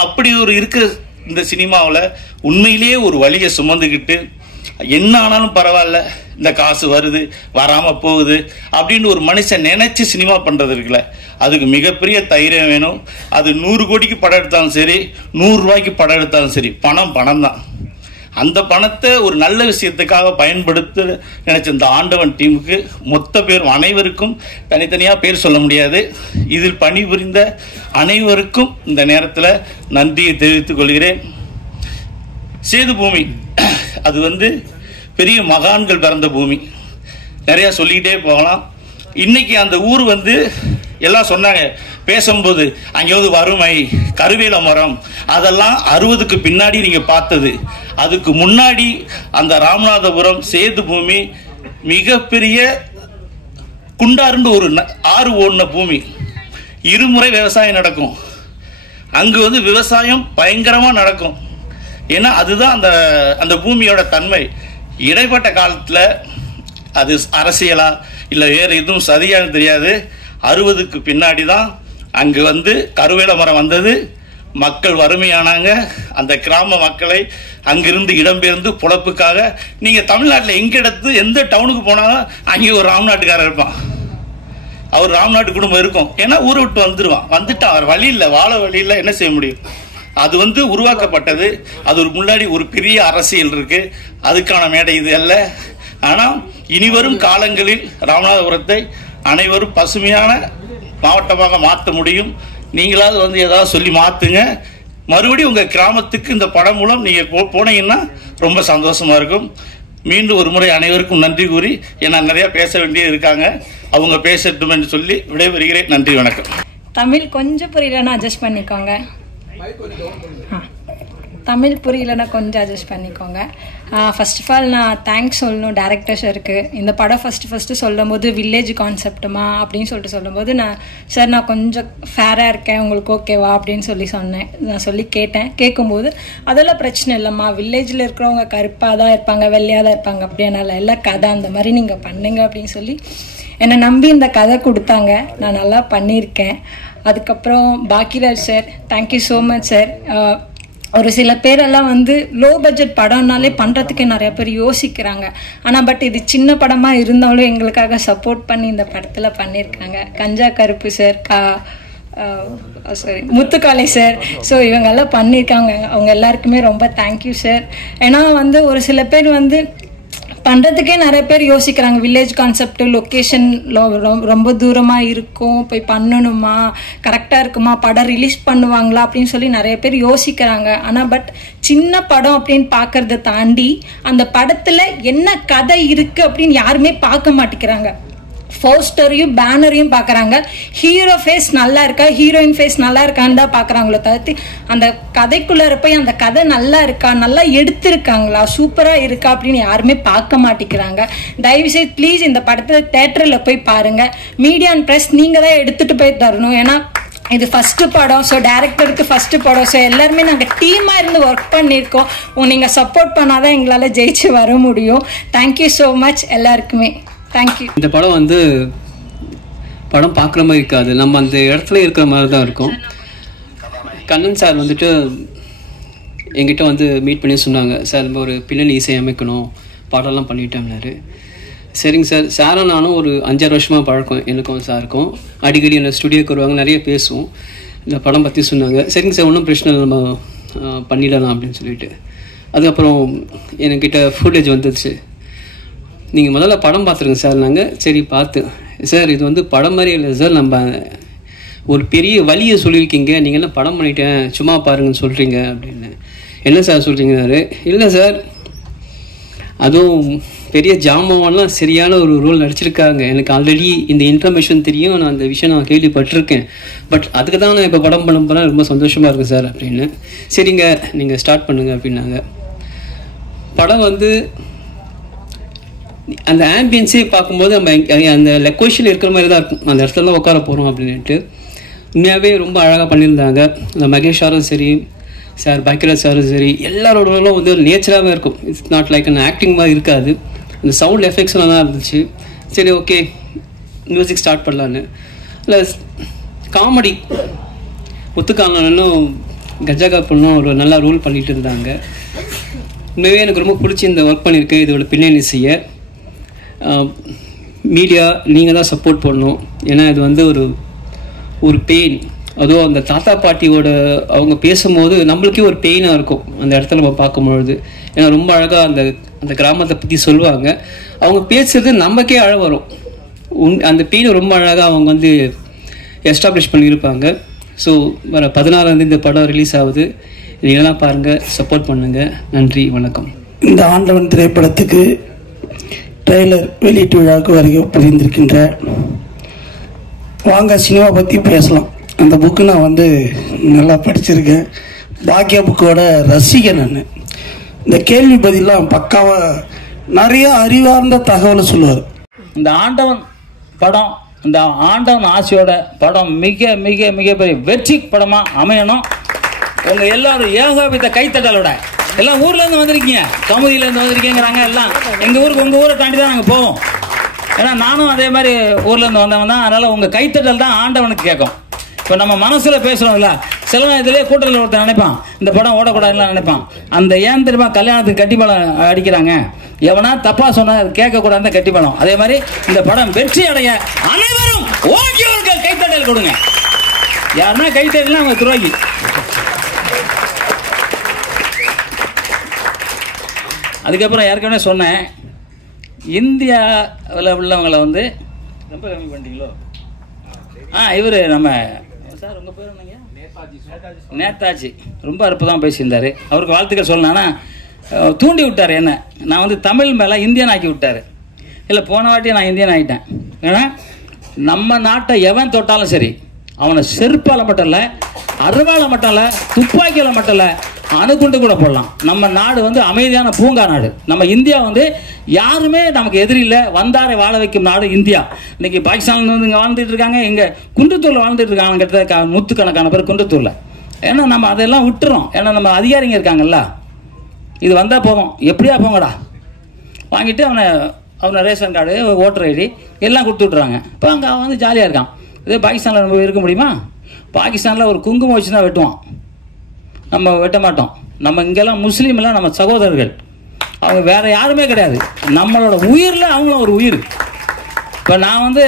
அப்படி இருக்கிற இந்த சினிமாவில் உண்மையிலேயே ஒரு வழியை சுமந்துக்கிட்டு என்ன ஆனாலும் பரவாயில்ல, இந்த காசு வருது வராமல் போகுது அப்படின்னு ஒரு மனுஷன் நினைச்சு சினிமா பண்ணுறது இருக்குல்ல, அதுக்கு மிகப்பெரிய தைரியம் வேணும். அது 100 கோடிக்கு படம் எடுத்தாலும் சரி, 100 ரூபாய்க்கு படம் எடுத்தாலும் சரி, பணம் தான். அந்த பணத்தை ஒரு நல்ல விஷயத்துக்காக பயன்படுத்த நினைச்ச இந்த ஆண்டவன் டீமுக்கு மொத்த பேர் அனைவருக்கும் தனித்தனியாக பேர் சொல்ல முடியாது. இதில் பணிபுரிந்த அனைவருக்கும் இந்த நேரத்தில் நன்றியை தெரிவித்துக் கொள்கிறேன். சேது பூமி அது வந்து பெரிய மகான்கள் பிறந்த பூமி, நிறையா சொல்லிக்கிட்டே போகலாம். இன்னைக்கு அந்த ஊர் வந்து எல்லாம் சொன்னாங்க பேசும்போது, அங்கே வந்து வறுமை, கருவேல மரம், அதெல்லாம் 60க்கு பின்னாடி நீங்கள் பார்த்தது. அதுக்கு முன்னாடி அந்த ராமநாதபுரம் சேது பூமி மிகப்பெரிய குண்டாருன்னு ஒரு ஆறு ஓடின பூமி. இருமுறை விவசாயம் நடக்கும் அங்கே. வந்து விவசாயம் பயங்கரமாக நடக்கும். ஏன்னா அதுதான் அந்த பூமியோட தன்மை. இடைப்பட்ட காலத்தில் அது அரசியலா இல்லை வேறு எதுவும் சரியானு தெரியாது. 60க்கு பின்னாடி தான் அங்கே வந்து கருவேல மரம் வந்தது. மக்கள் வறுமையானாங்க. அந்த கிராம மக்களை அங்கிருந்து இடம்பெயர்ந்து பொழப்புக்காக, நீங்கள் தமிழ்நாட்டில் எந்த டவுனுக்கு போனாலும் அங்கே ஒரு ராம்நாட்டுக்காரர் இருப்பான். அவர் ராம்நாட்டு குடும்பம் இருக்கும். ஏன்னா ஊரை விட்டு வந்துட்டு அவர் வழி இல்லை, வாழ வழி இல்லை, என்ன செய்ய முடியும். அது வந்து உருவாக்கப்பட்டது. அது முன்னாடி ஒரு பெரிய அரசியல் இருக்கு. அதுக்கான மேடை இது அல்ல. ஆனால் இனிவரும் காலங்களில் ராமநாதபுரத்தை அனைவரும் பசுமையான மாவட்டமாக மாற்ற முடியும். நீங்களாவது வந்து ஏதாவது சொல்லி மாற்றுங்க. மறுபடியும் உங்கள் கிராமத்துக்கு இந்த படம் மூலம் நீங்கள் போனீங்கன்னா ரொம்ப சந்தோஷமாக இருக்கும். மீண்டும் ஒரு முறை அனைவருக்கும் நன்றி கூறி, ஏன்னா நிறையா பேச வேண்டியது இருக்காங்க. அவங்க பேசட்டும் என்று சொல்லி விடைபெறுகிறேன். நன்றி, வணக்கம். தமிழ் கொஞ்சம் புரியலன்னா அட்ஜஸ்ட் பண்ணிக்கோங்க. தமிழ் புரியலன்னா கொஞ்சம் அட்ஜஸ்ட் பண்ணிக்கோங்க. ஃபர்ஸ்ட் ஆஃப் ஆல் நான் தேங்க்ஸ் சொல்லணும் டேரக்டர் சாருக்கு. இந்த படம் ஃபஸ்ட்டு சொல்லும் போது வில்லேஜ் கான்செப்டுமா அப்படின்னு சொல்லும்போது நான் கொஞ்சம் ஃபேராக இருக்கேன், உங்களுக்கு ஓகேவா அப்படின்னு சொன்னேன். நான் கேட்கும்போது அதெல்லாம் பிரச்சனை இல்லைம்மா, வில்லேஜில் இருக்கிறவங்க கருப்பாக தான் இருப்பாங்க, வெள்ளையாக தான் இருப்பாங்க, அப்படியானால எல்லாம் கதை அந்த மாதிரி நீங்கள் பண்ணுங்க அப்படின்னு சொல்லி என்னை நம்பி இந்த கதை கொடுத்தாங்க. நான் நல்லா பண்ணியிருக்கேன். அதுக்கப்புறம் Bhagyaraj sir, thank you so much sir. ஒரு சில பேரெல்லாம் லோ பட்ஜெட் படம்னாலே பண்ணுறதுக்கு நிறைய பேர் யோசிக்கிறாங்க. ஆனால் பட் இது சின்ன படமாக இருந்தாலும் எங்களுக்காக சப்போர்ட் பண்ணி இந்த படத்தில் பண்ணியிருக்காங்க. கஞ்சா கருப்பு சார், முத்துக்காளை சார், ஸோ இவங்கெல்லாம் பண்ணியிருக்காங்க. அவங்க எல்லாருக்குமே ரொம்ப தேங்க்யூ சார். ஏன்னா ஒரு சில பேர் பண்ணுறதுக்கே நிறைய பேர் யோசிக்கிறாங்க. வில்லேஜ் கான்செப்ட், லொக்கேஷன் ரொம்ப தூரமாக இருக்கும், போய் பண்ணணுமா, கரெக்டாக இருக்குமா, படம் ரிலீஸ் பண்ணுவாங்களா அப்படின்னு சொல்லி நிறைய பேர் யோசிக்கிறாங்க. ஆனால் பட் சின்ன படம் அப்படின்னு பார்க்கறத தாண்டி அந்த படத்தில் என்ன கதை இருக்குது அப்படின்னு யாருமே பார்க்க மாட்டேங்கிறாங்க. போஸ்டரையும் பேனரையும் பார்க்குறாங்க. ஹீரோ ஃபேஸ் நல்லா இருக்கா, ஹீரோயின் ஃபேஸ் நல்லா இருக்கான்னு தான் பார்க்குறாங்களோ தவிர்த்து அந்த கதைக்குள்ளே போய் அந்த கதை நல்லா இருக்கா, நல்லா எடுத்திருக்காங்களா, சூப்பராக இருக்கா அப்படின்னு யாருமே பார்க்க மாட்டேங்கிறாங்க. தயவுசெய்து ப்ளீஸ் இந்த படத்தை தேட்டரில் போய் பாருங்கள். மீடியா அண்ட் ப்ரெஸ் நீங்கள் தான் எடுத்துகிட்டு போய் தரணும். ஏன்னா இது ஃபஸ்ட்டு படம், ஸோ டேரக்டருக்கு ஃபஸ்ட்டு படம், ஸோ எல்லாருமே நாங்கள் டீமாக இருந்து ஒர்க் பண்ணியிருக்கோம். நீங்கள் சப்போர்ட் பண்ணாதான் எங்களால் ஜெயிச்சு வர முடியும். தேங்க்யூ ஸோ மச் எல்லாருக்குமே. தேங்க்யூ. இந்த படம் பார்க்குற மாதிரி இருக்காது, நம்ம அந்த இடத்துல இருக்கிற மாதிரி தான் இருக்கும். கண்ணன் சார் எங்கிட்ட மீட் பண்ணி சொன்னாங்க, சார் நம்ம ஒரு பின்னணி இசை அமைக்கணும், பாடலாம் பண்ணிட்டோம்னாரு. சரிங்க சார். சாரும் நானும் ஒரு 5-6 வருஷமாக பழக்கம் எனக்கும் சாருக்கும். அடிக்கடி என்ன ஸ்டுடியோக்கு வருவாங்க, நிறைய பேசுவோம். இந்த படம் பற்றி சொன்னாங்க. சரிங்க சார், ஒன்றும் பிரச்சனை இல்லை, நம்ம பண்ணிடலாம் அப்படின்னு சொல்லிட்டு. அதுக்கப்புறம் என்கிட்ட ஃபுட்டேஜ் வந்துச்சு. நீங்கள் முதல்ல படம் பார்த்துருங்க சார். நாங்கள் சரி பார்த்து, சார் இது படம் மாதிரி இல்லை சார், நம்ம ஒரு பெரிய வழியை சொல்லியிருக்கீங்க, நீங்கள் என்ன படம் பண்ணிட்டேன் சும்மா பாருங்கன்னு சொல்கிறீங்க அப்படின்னு. என்ன சார் சொல்கிறீங்கன்னாரு. இல்லை சார், அதுவும் பெரிய ஜாமான்லாம் சரியான ஒரு ரோல் நடிச்சிருக்காங்க, எனக்கு ஆல்ரெடி இந்த இன்ஃபர்மேஷன் தெரியும், நான் அந்த விஷயம் நான் கேள்விப்பட்டிருக்கேன், பட் அதுக்கு தான் நான் இப்போ படம் பண்ண போனால் ரொம்ப சந்தோஷமாக இருக்குது சார் அப்படின்னு. சரிங்க, நீங்கள் ஸ்டார்ட் பண்ணுங்க அப்படின்னாங்க. படம் அந்த ஆம்பியன்ஸே பார்க்கும்போது நம்ம அந்த லொக்கேஷனில் இருக்கிற மாதிரி தான் இருக்கும், அந்த இடத்துல தான் உட்கார போகிறோம் அப்படின்ட்டு. உண்மையாகவே ரொம்ப அழகாக பண்ணியிருந்தாங்க. அந்த மகேஷ் சாரும் சரி, சார் பாக்கியராஜ் சாரும் சரி, எல்லாரோட நேச்சராகவே இருக்கும். இட்ஸ் நாட் லைக் அந்த ஆக்டிங் மாதிரி இருக்காது. அந்த சவுண்ட் எஃபெக்ட்ஸ் நல்லா இருந்துச்சு. சரி ஓகே, மியூசிக் ஸ்டார்ட் பண்ணலான்னு. இல்லை காமெடி ஒத்துக்காங்கன்னு கஜா கப்பல்னும் ஒரு நல்ல ரோல் பண்ணிட்டு இருந்தாங்க. உண்மையாகவே எனக்கு ரொம்ப பிடிச்சி இந்த ஒர்க் பண்ணியிருக்கேன். இதோட பின்னணி செய்ய மீடியா நீங்கள் தான் சப்போர்ட் பண்ணணும். ஏன்னா இது ஒரு பெயின். அதுவும் அந்த தாத்தா பாட்டியோட அவங்க பேசும்போது நம்மளுக்கே ஒரு பெயினாக இருக்கும் அந்த இடத்துல நம்ம பார்க்கும்பொழுது. ஏன்னா ரொம்ப அழகாக அந்த கிராமத்தை பற்றி சொல்லுவாங்க. அவங்க பேசுறது நமக்கே அழ வரும். அந்த பெயினை ரொம்ப அழகாக அவங்க எஸ்டாப்ளிஷ் பண்ணியிருப்பாங்க. ஸோ வர 16ஆம் இந்த படம் ரிலீஸ் ஆகுது. நீங்களாம் பாருங்கள், சப்போர்ட் பண்ணுங்கள். நன்றி, வணக்கம். இந்த ஆண்டவன் திரைப்படத்துக்கு ட்ரெய்லர் வெளியீட்டு விழாவுக்கு வருகை புரிந்திருக்கின்ற வாங்க சினிமா பற்றி பேசலாம். அந்த புக்கு நான் நல்லா படிச்சிருக்கேன். பாக்கியா புக்கோட ரசிகன் நான். இந்த கேள்வி பதிலாம் பக்காவாக நிறைய அறிவார்ந்த தகவலை சொல்லுவார். இந்த ஆண்டவன் படம், இந்த ஆண்டவன் ஆசையோட படம் மிக மிக மிகப்பெரிய வெற்றி படமாக அமையணும். உங்கள் எல்லாரும் ஏகோபித்த கைத்தட்டலோட எல்லாம் ஊர்லேருந்து வந்திருக்கீங்க, கமுதியிலேருந்து வந்திருக்கீங்கிறாங்க. எல்லாம் எங்கள் ஊருக்கு, உங்கள் ஊரை தாண்டி தான் நாங்கள் போவோம். ஏன்னா நானும் அதே மாதிரி ஊர்லேருந்து வந்தவன் தான். அதனால் உங்கள் கைத்தட்டல் தான் ஆண்டவனுக்கு கேட்கும். இப்போ நம்ம மனசில் பேசுகிறோம்ல, சில நேரத்திலே கூட்டத்தில் ஒருத்தர் நினைப்பான் இந்த படம் ஓடக்கூடாதுன்னு நினைப்பான். அந்த ஏன் தெரியுமா கல்யாணத்துக்கு கட்டி படம் அடிக்கிறாங்க, எவனா தப்பாக சொன்னால் அது கேட்கக்கூடாது கட்டி படம். அதே மாதிரி இந்த படம் வெற்றி அடைய அனைவரும் ஓகேவர்கள் கைத்தட்டல் கொடுங்க. யாருன்னா கைத்தட்டலாம் அவங்க துரோகி. அதுக்கப்புறம் ஏற்கனவே சொன்னேன், இந்தியாவில் உள்ளவங்களை ரொம்ப கம்மி பண்ணிட்டீங்களோ. இவர் நம்ம சார், உங்கள் பேர் என்னங்க? நேதாஜி. ரொம்ப அற்புதமாக பேசியிருந்தார். அவருக்கு வாழ்த்துக்கள் சொல்லணும்னா தூண்டி விட்டார் என்ன. நான் தமிழ் மேலே இந்தியன் ஆக்கி விட்டார். இல்லை, போன வாட்டி நான் இந்தியன் ஆகிட்டேன். ஏன்னா நம்ம நாட்டை எவன் தொட்டாலும் சரி, அவனை செருப்பால் மட்டும் இல்லை, அருவாள் மட்டும் இல்லை, துப்பாக்கியில் மட்டும் இல்லை, அணுகுண்டு கூட போடலாம். நம்ம நாடு வந்து அமைதியான பூங்கா நாடு. நம்ம இந்தியா வந்து யாருமே நமக்கு எதிரி இல்லை, வந்தாரை வாழ வைக்கும் நாடு இந்தியா. இன்னைக்கு பாகிஸ்தான்ல வந்து இங்கே வாழ்ந்துட்டு இருக்காங்க, இங்கே குன்றத்தூரில் வாழ்ந்துட்டு இருக்காங்க, கிட்டத்தட்ட நூற்றுக்கணக்கான பேர் குன்றத்தூரில். ஏன்னா நம்ம அதெல்லாம் விட்டுறோம். ஏன்னா நம்ம அதிகாரிங்க இருக்காங்கல்ல, இது வந்தால் போதும், எப்படியா போங்கடா வாங்கிட்டு அவனை ரேஷன் கார்டு, ஓட்டர் ஐடி எல்லாம் கொடுத்து விட்றாங்க. இப்போ அங்கே அவன் வந்து ஜாலியாக இருக்கான். இதே பாகிஸ்தானில் நம்ம இருக்க முடியுமா? பாகிஸ்தானில் ஒரு குங்குமம் வச்சு தான் வெட்டுவான், நம்ம வெட்ட மாட்டோம். நம்ம இங்கெல்லாம் முஸ்லீம்லாம் நம்ம சகோதரர்கள், அவங்க வேற யாருமே கிடையாது. நம்மளோட உயிரில் அவங்களும் ஒரு உயிர். இப்போ நான் வந்து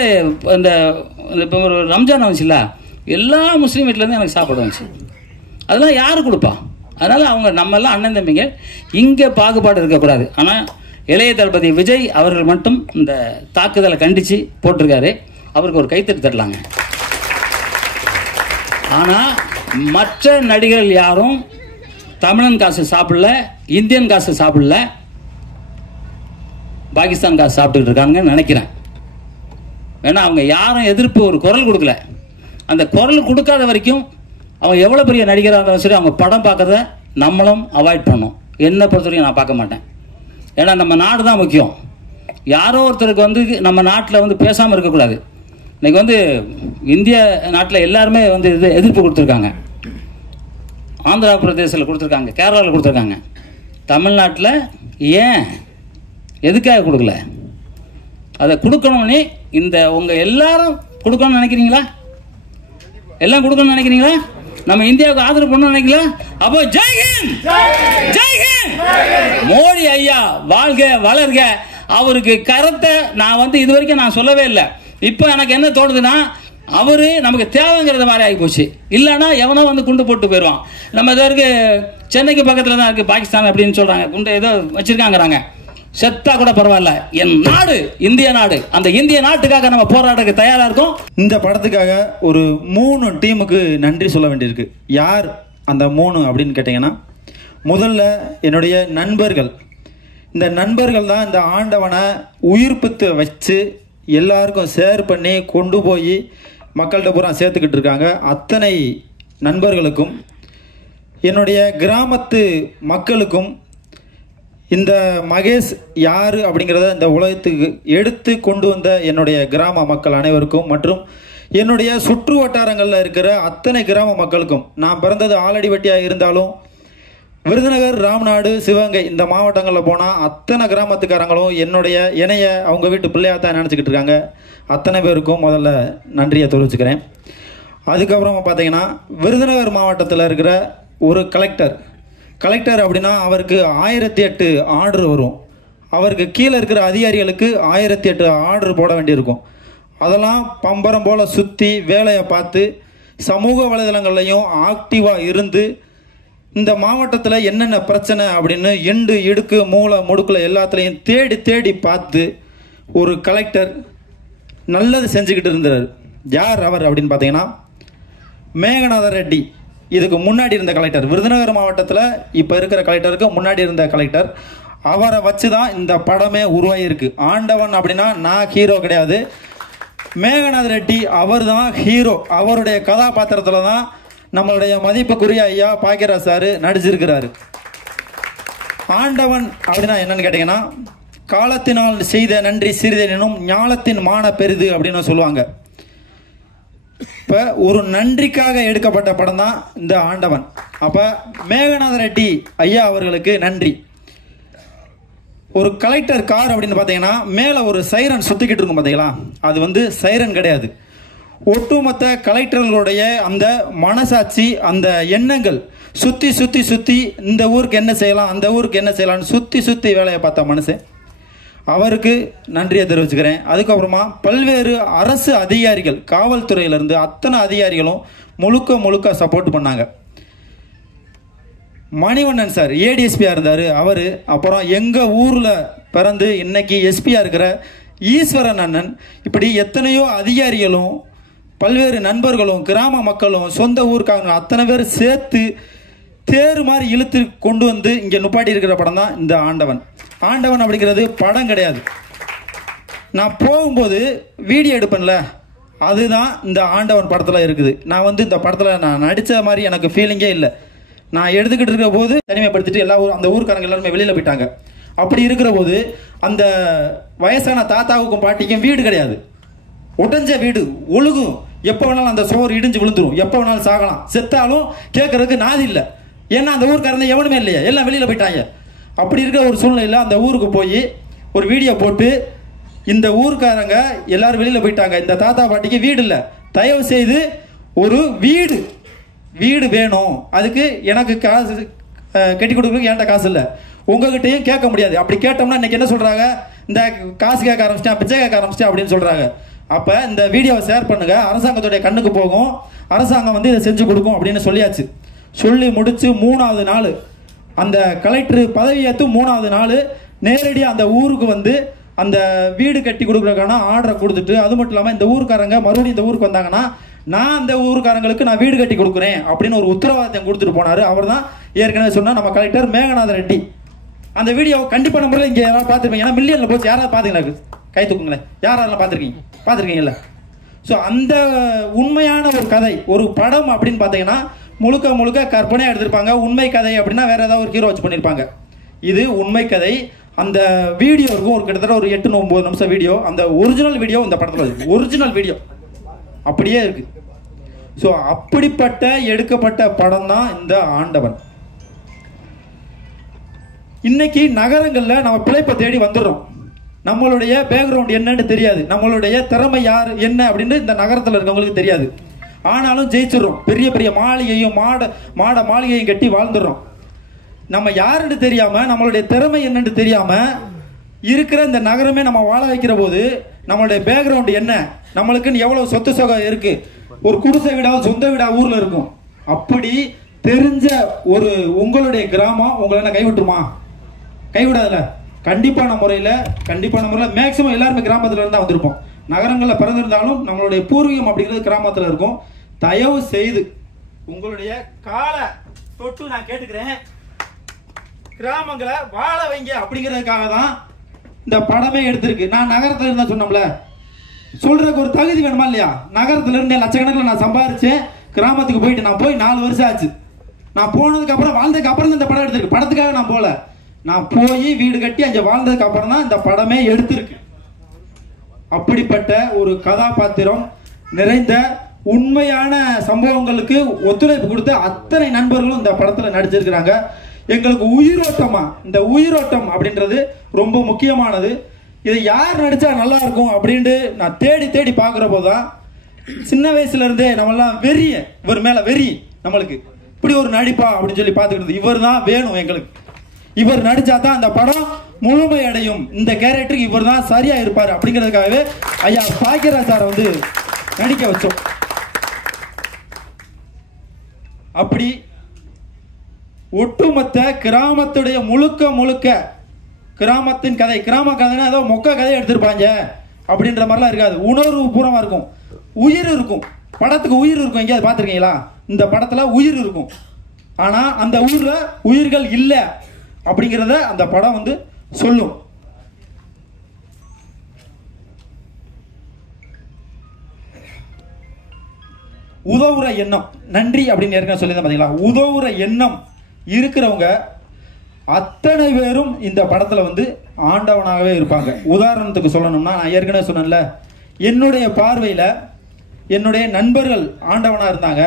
இப்போ ஒரு ரம்ஜான் வந்துச்சுல்ல, எல்லா முஸ்லீம் வீட்டிலேருந்து எனக்கு சாப்பாடு வந்துச்சு. அதெல்லாம் யார் கொடுப்பா? அதனால் அவங்க நம்மெல்லாம் அண்ணன் தம்பிங்க, இங்கே பாகுபாடு இருக்கக்கூடாது. ஆனால் இளைய தளபதி விஜய் அவர்கள் மட்டும் இந்த தாக்குதலை கண்டித்து போட்டிருக்காரு. அவருக்கு ஒரு கைத்தறி தரலாங்க. ஆனால் மற்ற நடிகர்கள் யாரும் தமிழன் காசு சாப்பிடல, இந்தியன் காசு சாப்பிடல, பாகிஸ்தான் காசு சாப்பிட்டுக்கிட்டு இருக்காங்கன்னு நினைக்கிறேன். ஏன்னா அவங்க யாரும் எதிர்ப்பு ஒரு குரல் கொடுக்கல. அந்த குரல் கொடுக்காத வரைக்கும் அவங்க எவ்வளோ பெரிய நடிகராக இருந்தாலும் சரி, அவங்க படம் பார்க்கறத நம்மளும் அவாய்ட் பண்ணோம். என்னை பொறுத்த வரைக்கும் நான் பார்க்க மாட்டேன். ஏன்னா நம்ம நாடு தான் முக்கியம். யாரோ ஒருத்தருக்கு வந்து நம்ம நாட்டில் வந்து பேசாமல் இருக்கக்கூடாது. இன்றைக்கி வந்து இந்திய நாட்டில் எல்லாருமே வந்து இது எதிர்ப்பு கொடுத்துருக்காங்க. ஆந்திரா பிரதேசத்தில் கொடுத்துருக்காங்க, கேரளாவில் கொடுத்துருக்காங்க. தமிழ்நாட்டில் ஏன் எதுக்காக கொடுக்கல? அதை கொடுக்கணும்னு இந்த உங்கள் எல்லாரும் கொடுக்கணும்னு நினைக்கிறீங்களா? எல்லாம் கொடுக்கணும்னு நினைக்கிறீங்களா? நம்ம இந்தியாவுக்கு ஆதரவு பண்ணணும்னு நினைக்கிறீங்களா? அப்போ ஜெய்ஹிந்த், ஜெய்ஹிந்த், மோடி ஐயா வாழ்க வளர்க. அவருக்கு கருத்தை நான் வந்து இது வரைக்கும் நான் சொல்லவே இல்லை. இப்போ எனக்கு என்ன தோணுதுன்னா, அவரு நமக்கு தேவைங்கிறது மாதிரி ஆகி போச்சு. இல்லைன்னா எவனோ வந்து குண்டு போட்டு போயிடுவான். நம்ம இதற்கு சென்னைக்கு பக்கத்தில் தான் இருக்குது பாகிஸ்தான் அப்படின்னு சொல்கிறாங்க, குண்டு ஏதோ வச்சிருக்காங்கிறாங்க. செத்தா கூட பரவாயில்ல, என் நாடு இந்திய நாடு, அந்த இந்திய நாட்டுக்காக நம்ம போராட்டக்கு தயாராக இருக்கோம். இந்த படத்துக்காக ஒரு 3 டீமுக்கு நன்றி சொல்ல வேண்டியிருக்கு. யார் அந்த 3 அப்படின்னு கேட்டிங்கன்னா, முதல்ல என்னுடைய நண்பர்கள். இந்த நண்பர்கள் தான் இந்த ஆண்டவனை உயிர்ப்பித்து வச்சு எல்லாருக்கும் ஷேர் பண்ணி கொண்டு போய் மக்கள்கிட்ட பூரா சேர்த்துக்கிட்டு இருக்காங்க. அத்தனை நண்பர்களுக்கும், என்னுடைய கிராமத்து மக்களுக்கும், இந்த மகேஷ் யார் அப்படிங்கிறத இந்த உலகத்துக்கு எடுத்து கொண்டு வந்த என்னுடைய கிராம மக்கள் அனைவருக்கும், மற்றும் என்னுடைய சுற்று வட்டாரங்களில் இருக்கிற அத்தனை கிராம மக்களுக்கும். நான் பிறந்தது ஆலடிவட்டியாக இருந்தாலும் விருதுநகர், ராம்நாடு, சிவகங்கை இந்த மாவட்டங்களில் போனால் அத்தனை கிராமத்துக்காரங்களும் என்னுடைய இணைய அவங்க வீட்டு பிள்ளையாத்தான் நினச்சிக்கிட்டு இருக்காங்க. அத்தனை பேருக்கும் முதல்ல நன்றியை தெரிவிச்சுக்கிறேன். அதுக்கப்புறமா பார்த்தீங்கன்னா, விருதுநகர் மாவட்டத்தில் இருக்கிற ஒரு கலெக்டர் அப்படின்னா அவருக்கு 1008 ஆர்டர் வரும். அவருக்கு கீழே இருக்கிற அதிகாரிகளுக்கு 1008 ஆர்டர் போட வேண்டியிருக்கும். அதெல்லாம் பம்பரம் போல் சுற்றி வேலையை பார்த்து சமூக வலைதளங்கள்லையும் ஆக்டிவாக இருந்து இந்த மாவட்டத்தில் என்னென்ன பிரச்சனை அப்படின்னு எண்டு இடுக்கு மூளை முடுக்கில் எல்லாத்துலேயும் தேடி பார்த்து ஒரு கலெக்டர் நல்லது செஞ்சுக்கிட்டு இருந்தார். யார் அவர் அப்படின்னு பார்த்தீங்கன்னா, மேகநாத ரெட்டி. இதுக்கு முன்னாடி இருந்த கலெக்டர், விருதுநகர் மாவட்டத்தில் இப்போ இருக்கிற கலெக்டருக்கு முன்னாடி இருந்த கலெக்டர். அவரை வச்சு தான் இந்த படமே உருவாகியிருக்கு. ஆண்டவன் அப்படின்னா நான் ஹீரோ கிடையாது, மேகநாத ரெட்டி அவர் தான் ஹீரோ. அவருடைய கதாபாத்திரத்தில் தான் நம்மளுடைய மதிப்புக்குரிய ஐயா பாக்கியராஜ் சார் நடிச்சிருக்கிறாரு. ஆண்டவன் அப்படின்னா என்னன்னு கேட்டிங்கன்னா, காலத்தினால் செய்த நன்றி சிறிதெனும் ஞாலத்தின் மான பெரிது அப்படின்னு சொல்லுவாங்க. இப்போ ஒரு நன்றிக்காக எடுக்கப்பட்ட படம் தான் இந்த ஆண்டவன். அப்போ மேகநாத ரெட்டி ஐயா அவர்களுக்கு நன்றி. ஒரு கலெக்டர் கார் அப்படின்னு பார்த்தீங்கன்னா, மேலே ஒரு சைரன் சுற்றிக்கிட்டு இருக்கும் பார்த்தீங்களா, அது வந்து சைரன் கிடையாது. ஒட்டுமொத்த கலெக்டர்களுடைய அந்த மனசாட்சி, அந்த எண்ணங்கள் சுற்றி இந்த ஊருக்கு என்ன செய்யலாம், அந்த ஊருக்கு என்ன செய்யலாம்னு சுற்றி வேலையை பார்த்த மனுஷன். அவருக்கு நன்றியை தெரிவிச்சுக்கிறேன். அதுக்கப்புறமா பல்வேறு அரசு அதிகாரிகள், காவல்துறையிலேருந்து அத்தனை அதிகாரிகளும் முழுக்க சப்போர்ட் பண்ணாங்க. மணிவண்ணன் சார் ஏடிஎஸ்பியாக இருந்தார் அவர். அப்புறம் எங்கள் ஊரில் பிறந்து இன்னைக்கு எஸ்பியாக இருக்கிற ஈஸ்வரன் அண்ணன், இப்படி எத்தனையோ அதிகாரிகளும் பல்வேறு நண்பர்களும் கிராம மக்களும் சொந்த ஊருக்காக அத்தனை பேர் சேர்த்து தேர் மாதிரி இழுத்து கொண்டு வந்து இங்கே நுப்பாட்டி இருக்கிற படம் தான் இந்த ஆண்டவன். ஆண்டவன் அப்படிங்கிறது படம் கிடையாது. நான் போகும்போது வீடியோ எடுப்பேன்ல, அதுதான் இந்த ஆண்டவன் படத்தில் இருக்குது. நான் வந்து இந்த படத்தில் நான் நடித்த மாதிரி எனக்கு ஃபீலிங்கே இல்லை. நான் எடுத்துக்கிட்டு இருக்கிற போது தனிமைப்படுத்திட்டு எல்லா அந்த ஊருக்காரங்க எல்லாருமே வெளியில் போயிட்டாங்க. அப்படி இருக்கிற போது அந்த வயசான தாத்தாவுக்கும் பாட்டிக்கும் வீடு கிடையாது, உடஞ்ச வீடு, ஒழுகும், எப்போ வேணாலும் அந்த சோறு இடிஞ்சு விழுந்துரும், எப்போ வேணாலும் சாகலாம், செத்தாலும் கேட்கறதுக்கு நாதி இல்லை. ஏன்னா அந்த ஊருக்காரங்க எவனுமே இல்லையா, எல்லாம் வெளியில் போயிட்டாங்க. அப்படி இருக்கிற ஒரு சூழ்நிலையில் அந்த ஊருக்கு போய் ஒரு வீடியோ போட்டு, இந்த ஊருக்காரங்க எல்லாரும் வெளியில் போயிட்டாங்க, இந்த தாத்தா பாட்டிக்கு வீடு இல்லை, தயவு செய்து ஒரு வீடு வேணும், அதுக்கு எனக்கு காசு கட்டி கொடுக்குறதுக்கு என்கிட்ட காசு இல்லை, உங்ககிட்டையும் கேட்க முடியாது. அப்படி கேட்டோம்னா இன்னைக்கு என்ன சொல்றாங்க, இந்த காசு கேட்க ஆரம்பிச்சிட்டேன், பிச்சை கேட்க ஆரம்பிச்சிட்டேன் அப்படின்னு சொல்றாங்க. அப்ப இந்த வீடியோவை ஷேர் பண்ணுங்க, அரசாங்கத்துடைய கண்ணுக்கு போகும், அரசாங்கம் வந்து இதை செஞ்சு கொடுக்கும் அப்படின்னு சொல்லியாச்சு. சொல்லி முடிச்சு 3வது நாள் அந்த கலெக்டர் பதவியேற்று 3வது நாள் நேரடியாக அந்த ஊருக்கு வந்து அந்த வீடு கட்டி கொடுக்குறதுக்கான ஆர்டரை கொடுத்துட்டு, அது மட்டும் இல்லாமல் இந்த ஊருக்காரங்க மறுபடியும் இந்த ஊருக்கு வந்தாங்கன்னா நான் அந்த ஊருக்காரங்களுக்கு நான் வீடு கட்டி கொடுக்குறேன் அப்படின்னு ஒரு உத்தரவாதத்தை கொடுத்துட்டு போனார். அவர் தான் ஏற்கனவே சொன்னால் நம்ம கலெக்டர் மேகநாத ரெட்டி. அந்த வீடியோவை கண்டிப்பாக நம்பரில் இங்கே யாராவது பார்த்துருப்பீங்க, ஏன்னா மில்லியனில் போச்சு, யாராவது பார்த்தீங்களா, கை தூக்குங்களேன், யாரெல்லாம் பார்த்துருக்கீங்கல்ல. ஸோ அந்த உண்மையான ஒரு கதை, ஒரு படம் அப்படின்னு பார்த்தீங்கன்னா முழுக்க கற்பனையாக எடுத்திருப்பாங்க. உண்மை கதை அப்படின்னா வேற ஏதாவது ஒரு ஹீரோ வச்சு பண்ணியிருப்பாங்க. இது உண்மை கதை. அந்த வீடியோ இருக்கும், ஒரு கிட்டத்தட்ட ஒரு 8-9 நிமிஷம் வீடியோ. அந்த ஒரிஜினல் வீடியோ இந்த படத்தில் இருக்கு, ஒரிஜினல் வீடியோ அப்படியே இருக்கு. ஸோ அப்படிப்பட்ட எடுக்கப்பட்ட படம் தான் இந்த ஆண்டவன். இன்னைக்கு நகரங்களில் நம்ம பிழைப்பை தேடி வந்துடுறோம், நம்மளுடைய பேக்ரவுண்ட் என்னன்னு தெரியாது, நம்மளுடைய திறமை யார் என்ன அப்படின்னு இந்த நகரத்தில் இருக்கவங்களுக்கு தெரியாது. ஆனாலும் ஜெயிச்சிடறோம், பெரிய பெரிய மாளிகையும் மாட மாளிகையும் கட்டி வாழ்ந்துடுறோம். நம்ம யாருன்னு தெரியாம, நம்மளுடைய திறமை என்னன்னு தெரியாம இருக்கிற இந்த நகரமே நம்ம வாழ வைக்கிற போது நம்மளுடைய பேக்ரவுண்ட் என்ன, நம்மளுக்குன்னு எவ்வளவு சொத்து சொகம் இருக்கு, ஒரு குடிசை வீடா சொந்த வீடா ஊர்ல இருக்கும், அப்படி தெரிஞ்ச ஒரு உங்களுடைய கிராமம் உங்களை கைவிட்டுருமா? கைவிடாதுல. கண்டிப்பான முறையில் மேக்சிமம் எல்லாருமே கிராமத்துல இருந்தா வந்திருப்போம். நகரங்களில் பிறந்திருந்தாலும் நம்மளுடைய பூர்வீகம் அப்படிங்கிறது கிராமத்தில் இருக்கும். தயவு செய்து உங்களுடைய காலை தொட்டு நான் கேட்டுக்கிறேன், கிராமங்களை வாழ வைங்க அப்படிங்கிறதுக்காக தான் இந்த படமே எடுத்திருக்கு. நான் நகரத்தில் இருந்தா சொன்னோம்ல, சொல்றதுக்கு ஒரு தகுதி வேணுமா இல்லையா? நகரத்துல இருந்து லட்சக்கணக்கில் நான் சம்பாதிச்சேன், கிராமத்துக்கு போயிட்டு நான் போய் 4 வருஷம் ஆச்சு. நான் போனதுக்கு அப்புறம் வாழ்ந்ததுக்கு அப்புறம் இந்த படம் எடுத்திருக்கு. படத்துக்காக நான் போல, நான் போய் வீடு கட்டி அங்கே வாழ்ந்ததுக்கு அப்புறம் தான் இந்த படமே எடுத்திருக்கு. அப்படிப்பட்ட ஒரு கதாபாத்திரம் நிறைந்த உண்மையான சம்பவங்களுக்கு ஒத்துழைப்பு கொடுத்த அத்தனை நண்பர்களும் இந்த படத்துல நடிச்சிருக்கிறாங்க. எங்களுக்கு உயிரோட்டமா, இந்த உயிரோட்டம் அப்படின்றது ரொம்ப முக்கியமானது. இதை யார் நடிச்சா நல்லா இருக்கும் அப்படின்ட்டு நான் தேடி பார்க்குற போதுதான் சின்ன வயசுல இருந்தே நம்மளாம் வெறிய, இவர் மேல வெறி, நம்மளுக்கு இப்படி ஒரு நடிப்பா அப்படின்னு சொல்லி பார்த்துக்கிட்டு இவர் தான் வேணும் எங்களுக்கு, இவர் நடிச்சா தான் அந்த படம் முழுமை அடையும், இந்த கேரக்டருக்கு இவர் தான் சரியா இருப்பாரு அப்படிங்கிறதுக்காகவே ஐயா பாக்கியராஜ் சாரை வந்து நடிக்க வச்சோம். அப்படி ஒட்டுமொத்த கிராமத்துடைய முழுக்க கிராமத்தின் கதை, கிராம கதைனா ஏதோ மொக்க கதையை எடுத்திருப்பாங்க அப்படின்ற மாதிரிலாம் இருக்காது. உணர்வு பூர்வமா இருக்கும், உயிர் இருக்கும். படத்துக்கு உயிர் இருக்கும். எங்கேயாவது பார்த்துருக்கீங்களா? இந்த படத்துல உயிர் இருக்கும். ஆனா அந்த ஊர்ல உயிர்கள் இல்லை அப்படிங்கிறத அந்த படம் வந்து சொல்லும். உதவுற எண்ணம், நன்றி அப்படின்னு ஏற்கனவே சொல்லியிருந்தேன் பாத்தீங்களா? உதவுற எண்ணம் இருக்கிறவங்க அத்தனை பேரும் இந்த படத்துல வந்து ஆண்டவனாகவே இருப்பாங்க. உதாரணத்துக்கு சொல்லணும்னா, நான் ஏற்கனவே சொன்னேன்ல, என்னுடைய பார்வையில என்னுடைய நண்பர்கள் ஆண்டவனா இருந்தாங்க.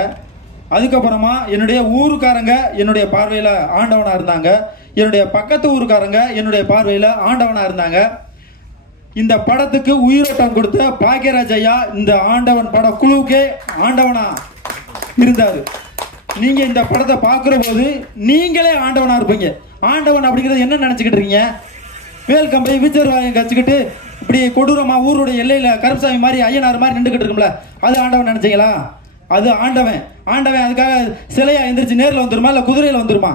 அதுக்கப்புறமா என்னுடைய ஊருக்காரங்க என்னுடைய பார்வையில ஆண்டவனா இருந்தாங்க. என்னுடைய பக்கத்து ஊருக்காரங்க என்னுடைய பார்வையில ஆண்டவனா இருந்தாங்க. இந்த படத்துக்கு உயிரோட்டம் கொடுத்த பாக்கியராஜ் ஐயா இந்த ஆண்டவன் பட குழுவுக்கே ஆண்டவனா இருந்தாரு. நீங்க இந்த படத்தை பார்க்கிற போது நீங்களே ஆண்டவனா இருப்பீங்க. ஆண்டவன் அப்படிங்கிறது என்ன நினைச்சுக்கிட்டு இருக்கீங்க? வேல் கம்பை விச்சர்வாயம் கச்சுக்கிட்டு இப்படி கொடூரமா ஊருடைய எல்லையில கருப்சாமி மாதிரி ஐயனார் மாதிரி நின்றுகிட்டு இருக்கும்ல, அது ஆண்டவன் நினைச்சீங்களா? அது ஆண்டவன். ஆண்டவன் அதுக்காக சிலையா எந்திரிச்சு நேரில் வந்துருமா இல்ல குதிரையில வந்துருமா?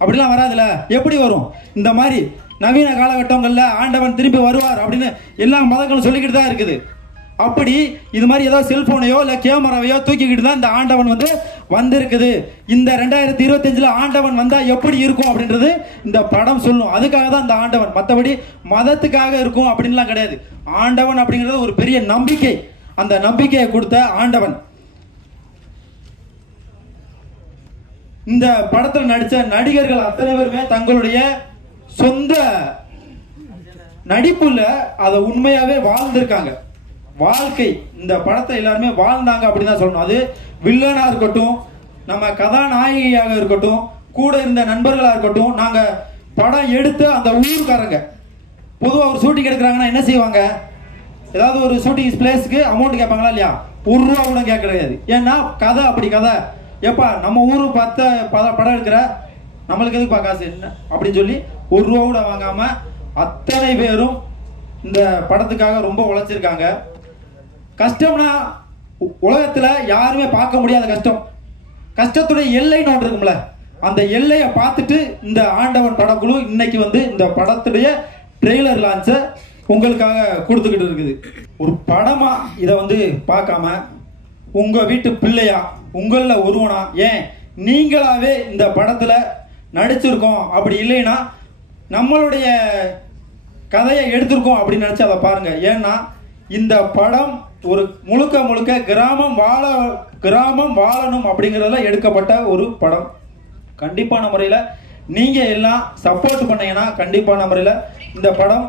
அப்படிலாம் வராதுல. எப்படி வரும்? இந்த மாதிரி நவீன காலகட்டங்கள்ல ஆண்டவன் திரும்பி வருவார் அப்படின்னு எல்லா மதங்களும் சொல்லிக்கிட்டு தான் இருக்குது. அப்படி இது மாதிரி ஏதாவது செல்போனையோ இல்ல கேமராவையோ தூக்கிக்கிட்டு தான் இந்த ஆண்டவன் வந்து வந்திருக்குது. இந்த 2025 ஆண்டவன் வந்தா எப்படி இருக்கும் அப்படின்றது இந்த படம் சொல்லும். அதுக்காக தான் இந்த ஆண்டவன், மற்றபடி மதத்துக்காக இருக்கும் அப்படின்லாம் கிடையாது. ஆண்டவன் அப்படிங்கிறது ஒரு பெரிய நம்பிக்கை. அந்த நம்பிக்கையை கொடுத்த ஆண்டவன். இந்த படத்தில் நடித்த நடிகர்கள் அத்தனை பேருமே தங்களுடைய சொந்த நடிப்புல அதை உண்மையாவே வாழ்ந்திருக்காங்க. வாழ்க்கை இந்த படத்தை எல்லாருமே வாழ்ந்தாங்க அப்படின்னு தான் சொல்லணும். அது வில்லனா இருக்கட்டும், நம்ம கதாநாயகியாக இருக்கட்டும், கூட இருந்த நண்பர்களா இருக்கட்டும், நாங்க படம் எடுத்து அந்த ஊருக்காரங்க பொதுவாக ஒரு ஷூட்டிங் எடுக்கிறாங்கன்னா என்ன செய்வாங்க, ஏதாவது ஒரு ஷூட்டிங் பிளேஸ்க்கு அமௌண்ட் கேட்பாங்களா இல்லையா? ₹1 கூட கேட்க கிடையாது. ஏன்னா கதை அப்படி கதை. ஏப்பா நம்ம ஊரு படம் எடுக்கிற நம்மளுக்கு எதுக்குப்பா காசு என்ன அப்படின்னு சொல்லி ₹1 கூட வாங்காம அத்தனை பேரும் இந்த படத்துக்காக ரொம்ப உழைச்சிருக்காங்க. கஷ்டம்னா உலகத்துல யாருமே பார்க்க முடியாத கஷ்டம், கஷ்டத்துடைய எல்லைன்னு ஒன்று இருக்கும்ல, அந்த எல்லையை பார்த்துட்டு இந்த ஆண்டவன் படக்குழு இன்னைக்கு வந்து இந்த படத்துடைய ட்ரெய்லர் லான்ச்சை உங்களுக்காக கொடுத்துக்கிட்டு இருக்குது. ஒரு படமா இதை வந்து பார்க்காம உங்க வீட்டு பிள்ளையா, உங்கள ஒருவனா, ஏன் நீங்களாவே இந்த படத்துல நடிச்சிருக்கோம் அப்படி இல்லைன்னா நம்மளுடைய கதையை எடுத்திருக்கோம் அப்படின்னு நினைச்சு அதை பாருங்க. ஏன்னா இந்த படம் ஒரு முழுக்க முழுக்க கிராமம் வாழணும் அப்படிங்கறதுல எடுக்கப்பட்ட ஒரு படம். கண்டிப்பான முறையில நீங்க எல்லாம் சப்போர்ட் பண்ணீங்கன்னா கண்டிப்பான முறையில இந்த படம்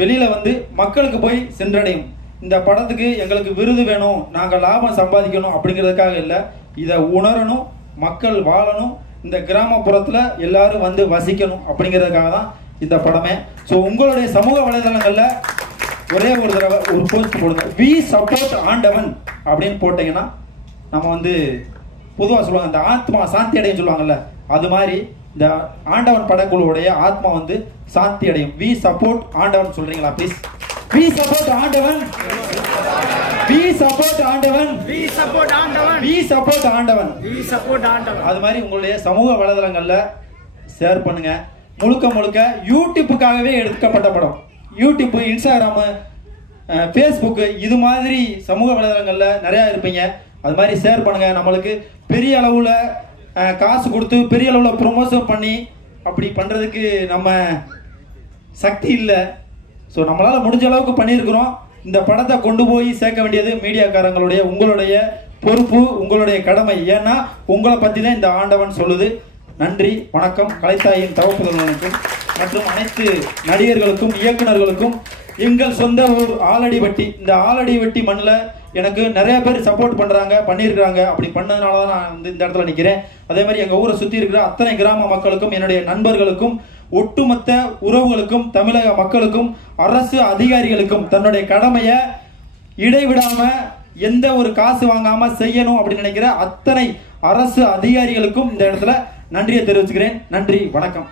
வெளியில வந்து மக்களுக்கு போய் சென்றடையும். இந்த படத்துக்கு எங்களுக்கு விருது வேணும், நாங்க லாபம் சம்பாதிக்கணும் அப்படிங்கிறதுக்காக இல்லை, இதை உணரணும், மக்கள் வாழணும், இந்த கிராமப்புறத்துல எல்லாரும் வந்து வசிக்கணும் அப்படிங்கிறதுக்காக தான் இந்த படமே. ஸோ உங்களுடைய சமூக வலைதளங்கள்ல ஒரே ஒரு தடவை ஒரு போஸ்ட் போடுங்க, வி சப்போர்ட் ஆண்டவன் அப்படின்னு போட்டீங்கன்னா நம்ம வந்து பொதுவாக சொல்லுவாங்க இந்த ஆத்மா சாந்தி அடையும் சொல்லுவாங்கல்ல, அது மாதிரி இந்த ஆண்டவன் படக்குழுவுடைய ஆத்மா வந்து சாந்தி அடையும். வி சப்போர்ட் ஆண்டவன் சொல்றீங்களா ப்ளீஸ்? வி சப்போர்ட் ஆண்டவன், வி சப்போர்ட் ஆண்டவன், வி சப்போர்ட் ஆண்டவன், வி சப்போர்ட் ஆண்டவன், வி சப்போர்ட் ஆண்டவன். அது மாதிரி உங்களுடைய சமூக வலைதளங்கள்ல ஷேர் பண்ணுங்க. முழுக்க முழுக்க யூடியூப்புக்காகவே எடுக்கப்பட்ட படம். யூடியூப், இன்ஸ்டாகிராமு, ஃபேஸ்புக்கு இது மாதிரி சமூக வலைதளங்கள்ல நிறைய இருப்பீங்க. அது மாதிரி ஷேர் பண்ணுங்க. நம்மளுக்கு பெரிய அளவுல காசு கொடுத்து பெரிய அளவுல ப்ரொமோஷன் பண்ணி அப்படி பண்றதுக்கு நம்ம சக்தி இல்லை. ஸோ நம்மளால முடிஞ்ச அளவுக்கு பண்ணியிருக்கிறோம். இந்த படத்தை கொண்டு போய் சேர்க்க வேண்டியது மீடியாக்காரங்களுடைய உங்களுடைய பொறுப்பு, உங்களுடைய கடமை. ஏன்னா உங்களை பத்தி தான் இந்த ஆண்டவன் சொல்லுது. நன்றி, வணக்கம். கலைத்தாயின் தவப்புதல்களுக்கும் மற்றும் அனைத்து நடிகர்களுக்கும் இயக்குநர்களுக்கும் எங்கள் சொந்த ஊர் ஆலடிவட்டி. இந்த ஆலடிவட்டி மண்ணில் எனக்கு நிறைய பேர் சப்போர்ட் பண்றாங்க, பண்ணியிருக்கிறாங்க. அப்படி பண்ணதுனால தான் நான் வந்து இந்த இடத்துல நிற்கிறேன். அதே மாதிரி எங்க ஊரை சுற்றி இருக்கிற அத்தனை கிராம மக்களுக்கும், என்னுடைய நண்பர்களுக்கும், ஒட்டுமொத்த உறவுகளுக்கும், தமிழக மக்களுக்கும், அரசு அதிகாரிகளுக்கும் தன்னுடைய கடமையை இடைவிடாம எந்த ஒரு காசு வாங்காம செய்யணும் அப்படின்னு நினைக்கிற அத்தனை அரசு அதிகாரிகளுக்கும் இந்த இடத்துல நன்றியை தெரிவிச்சுக்கிறேன். நன்றி, வணக்கம்.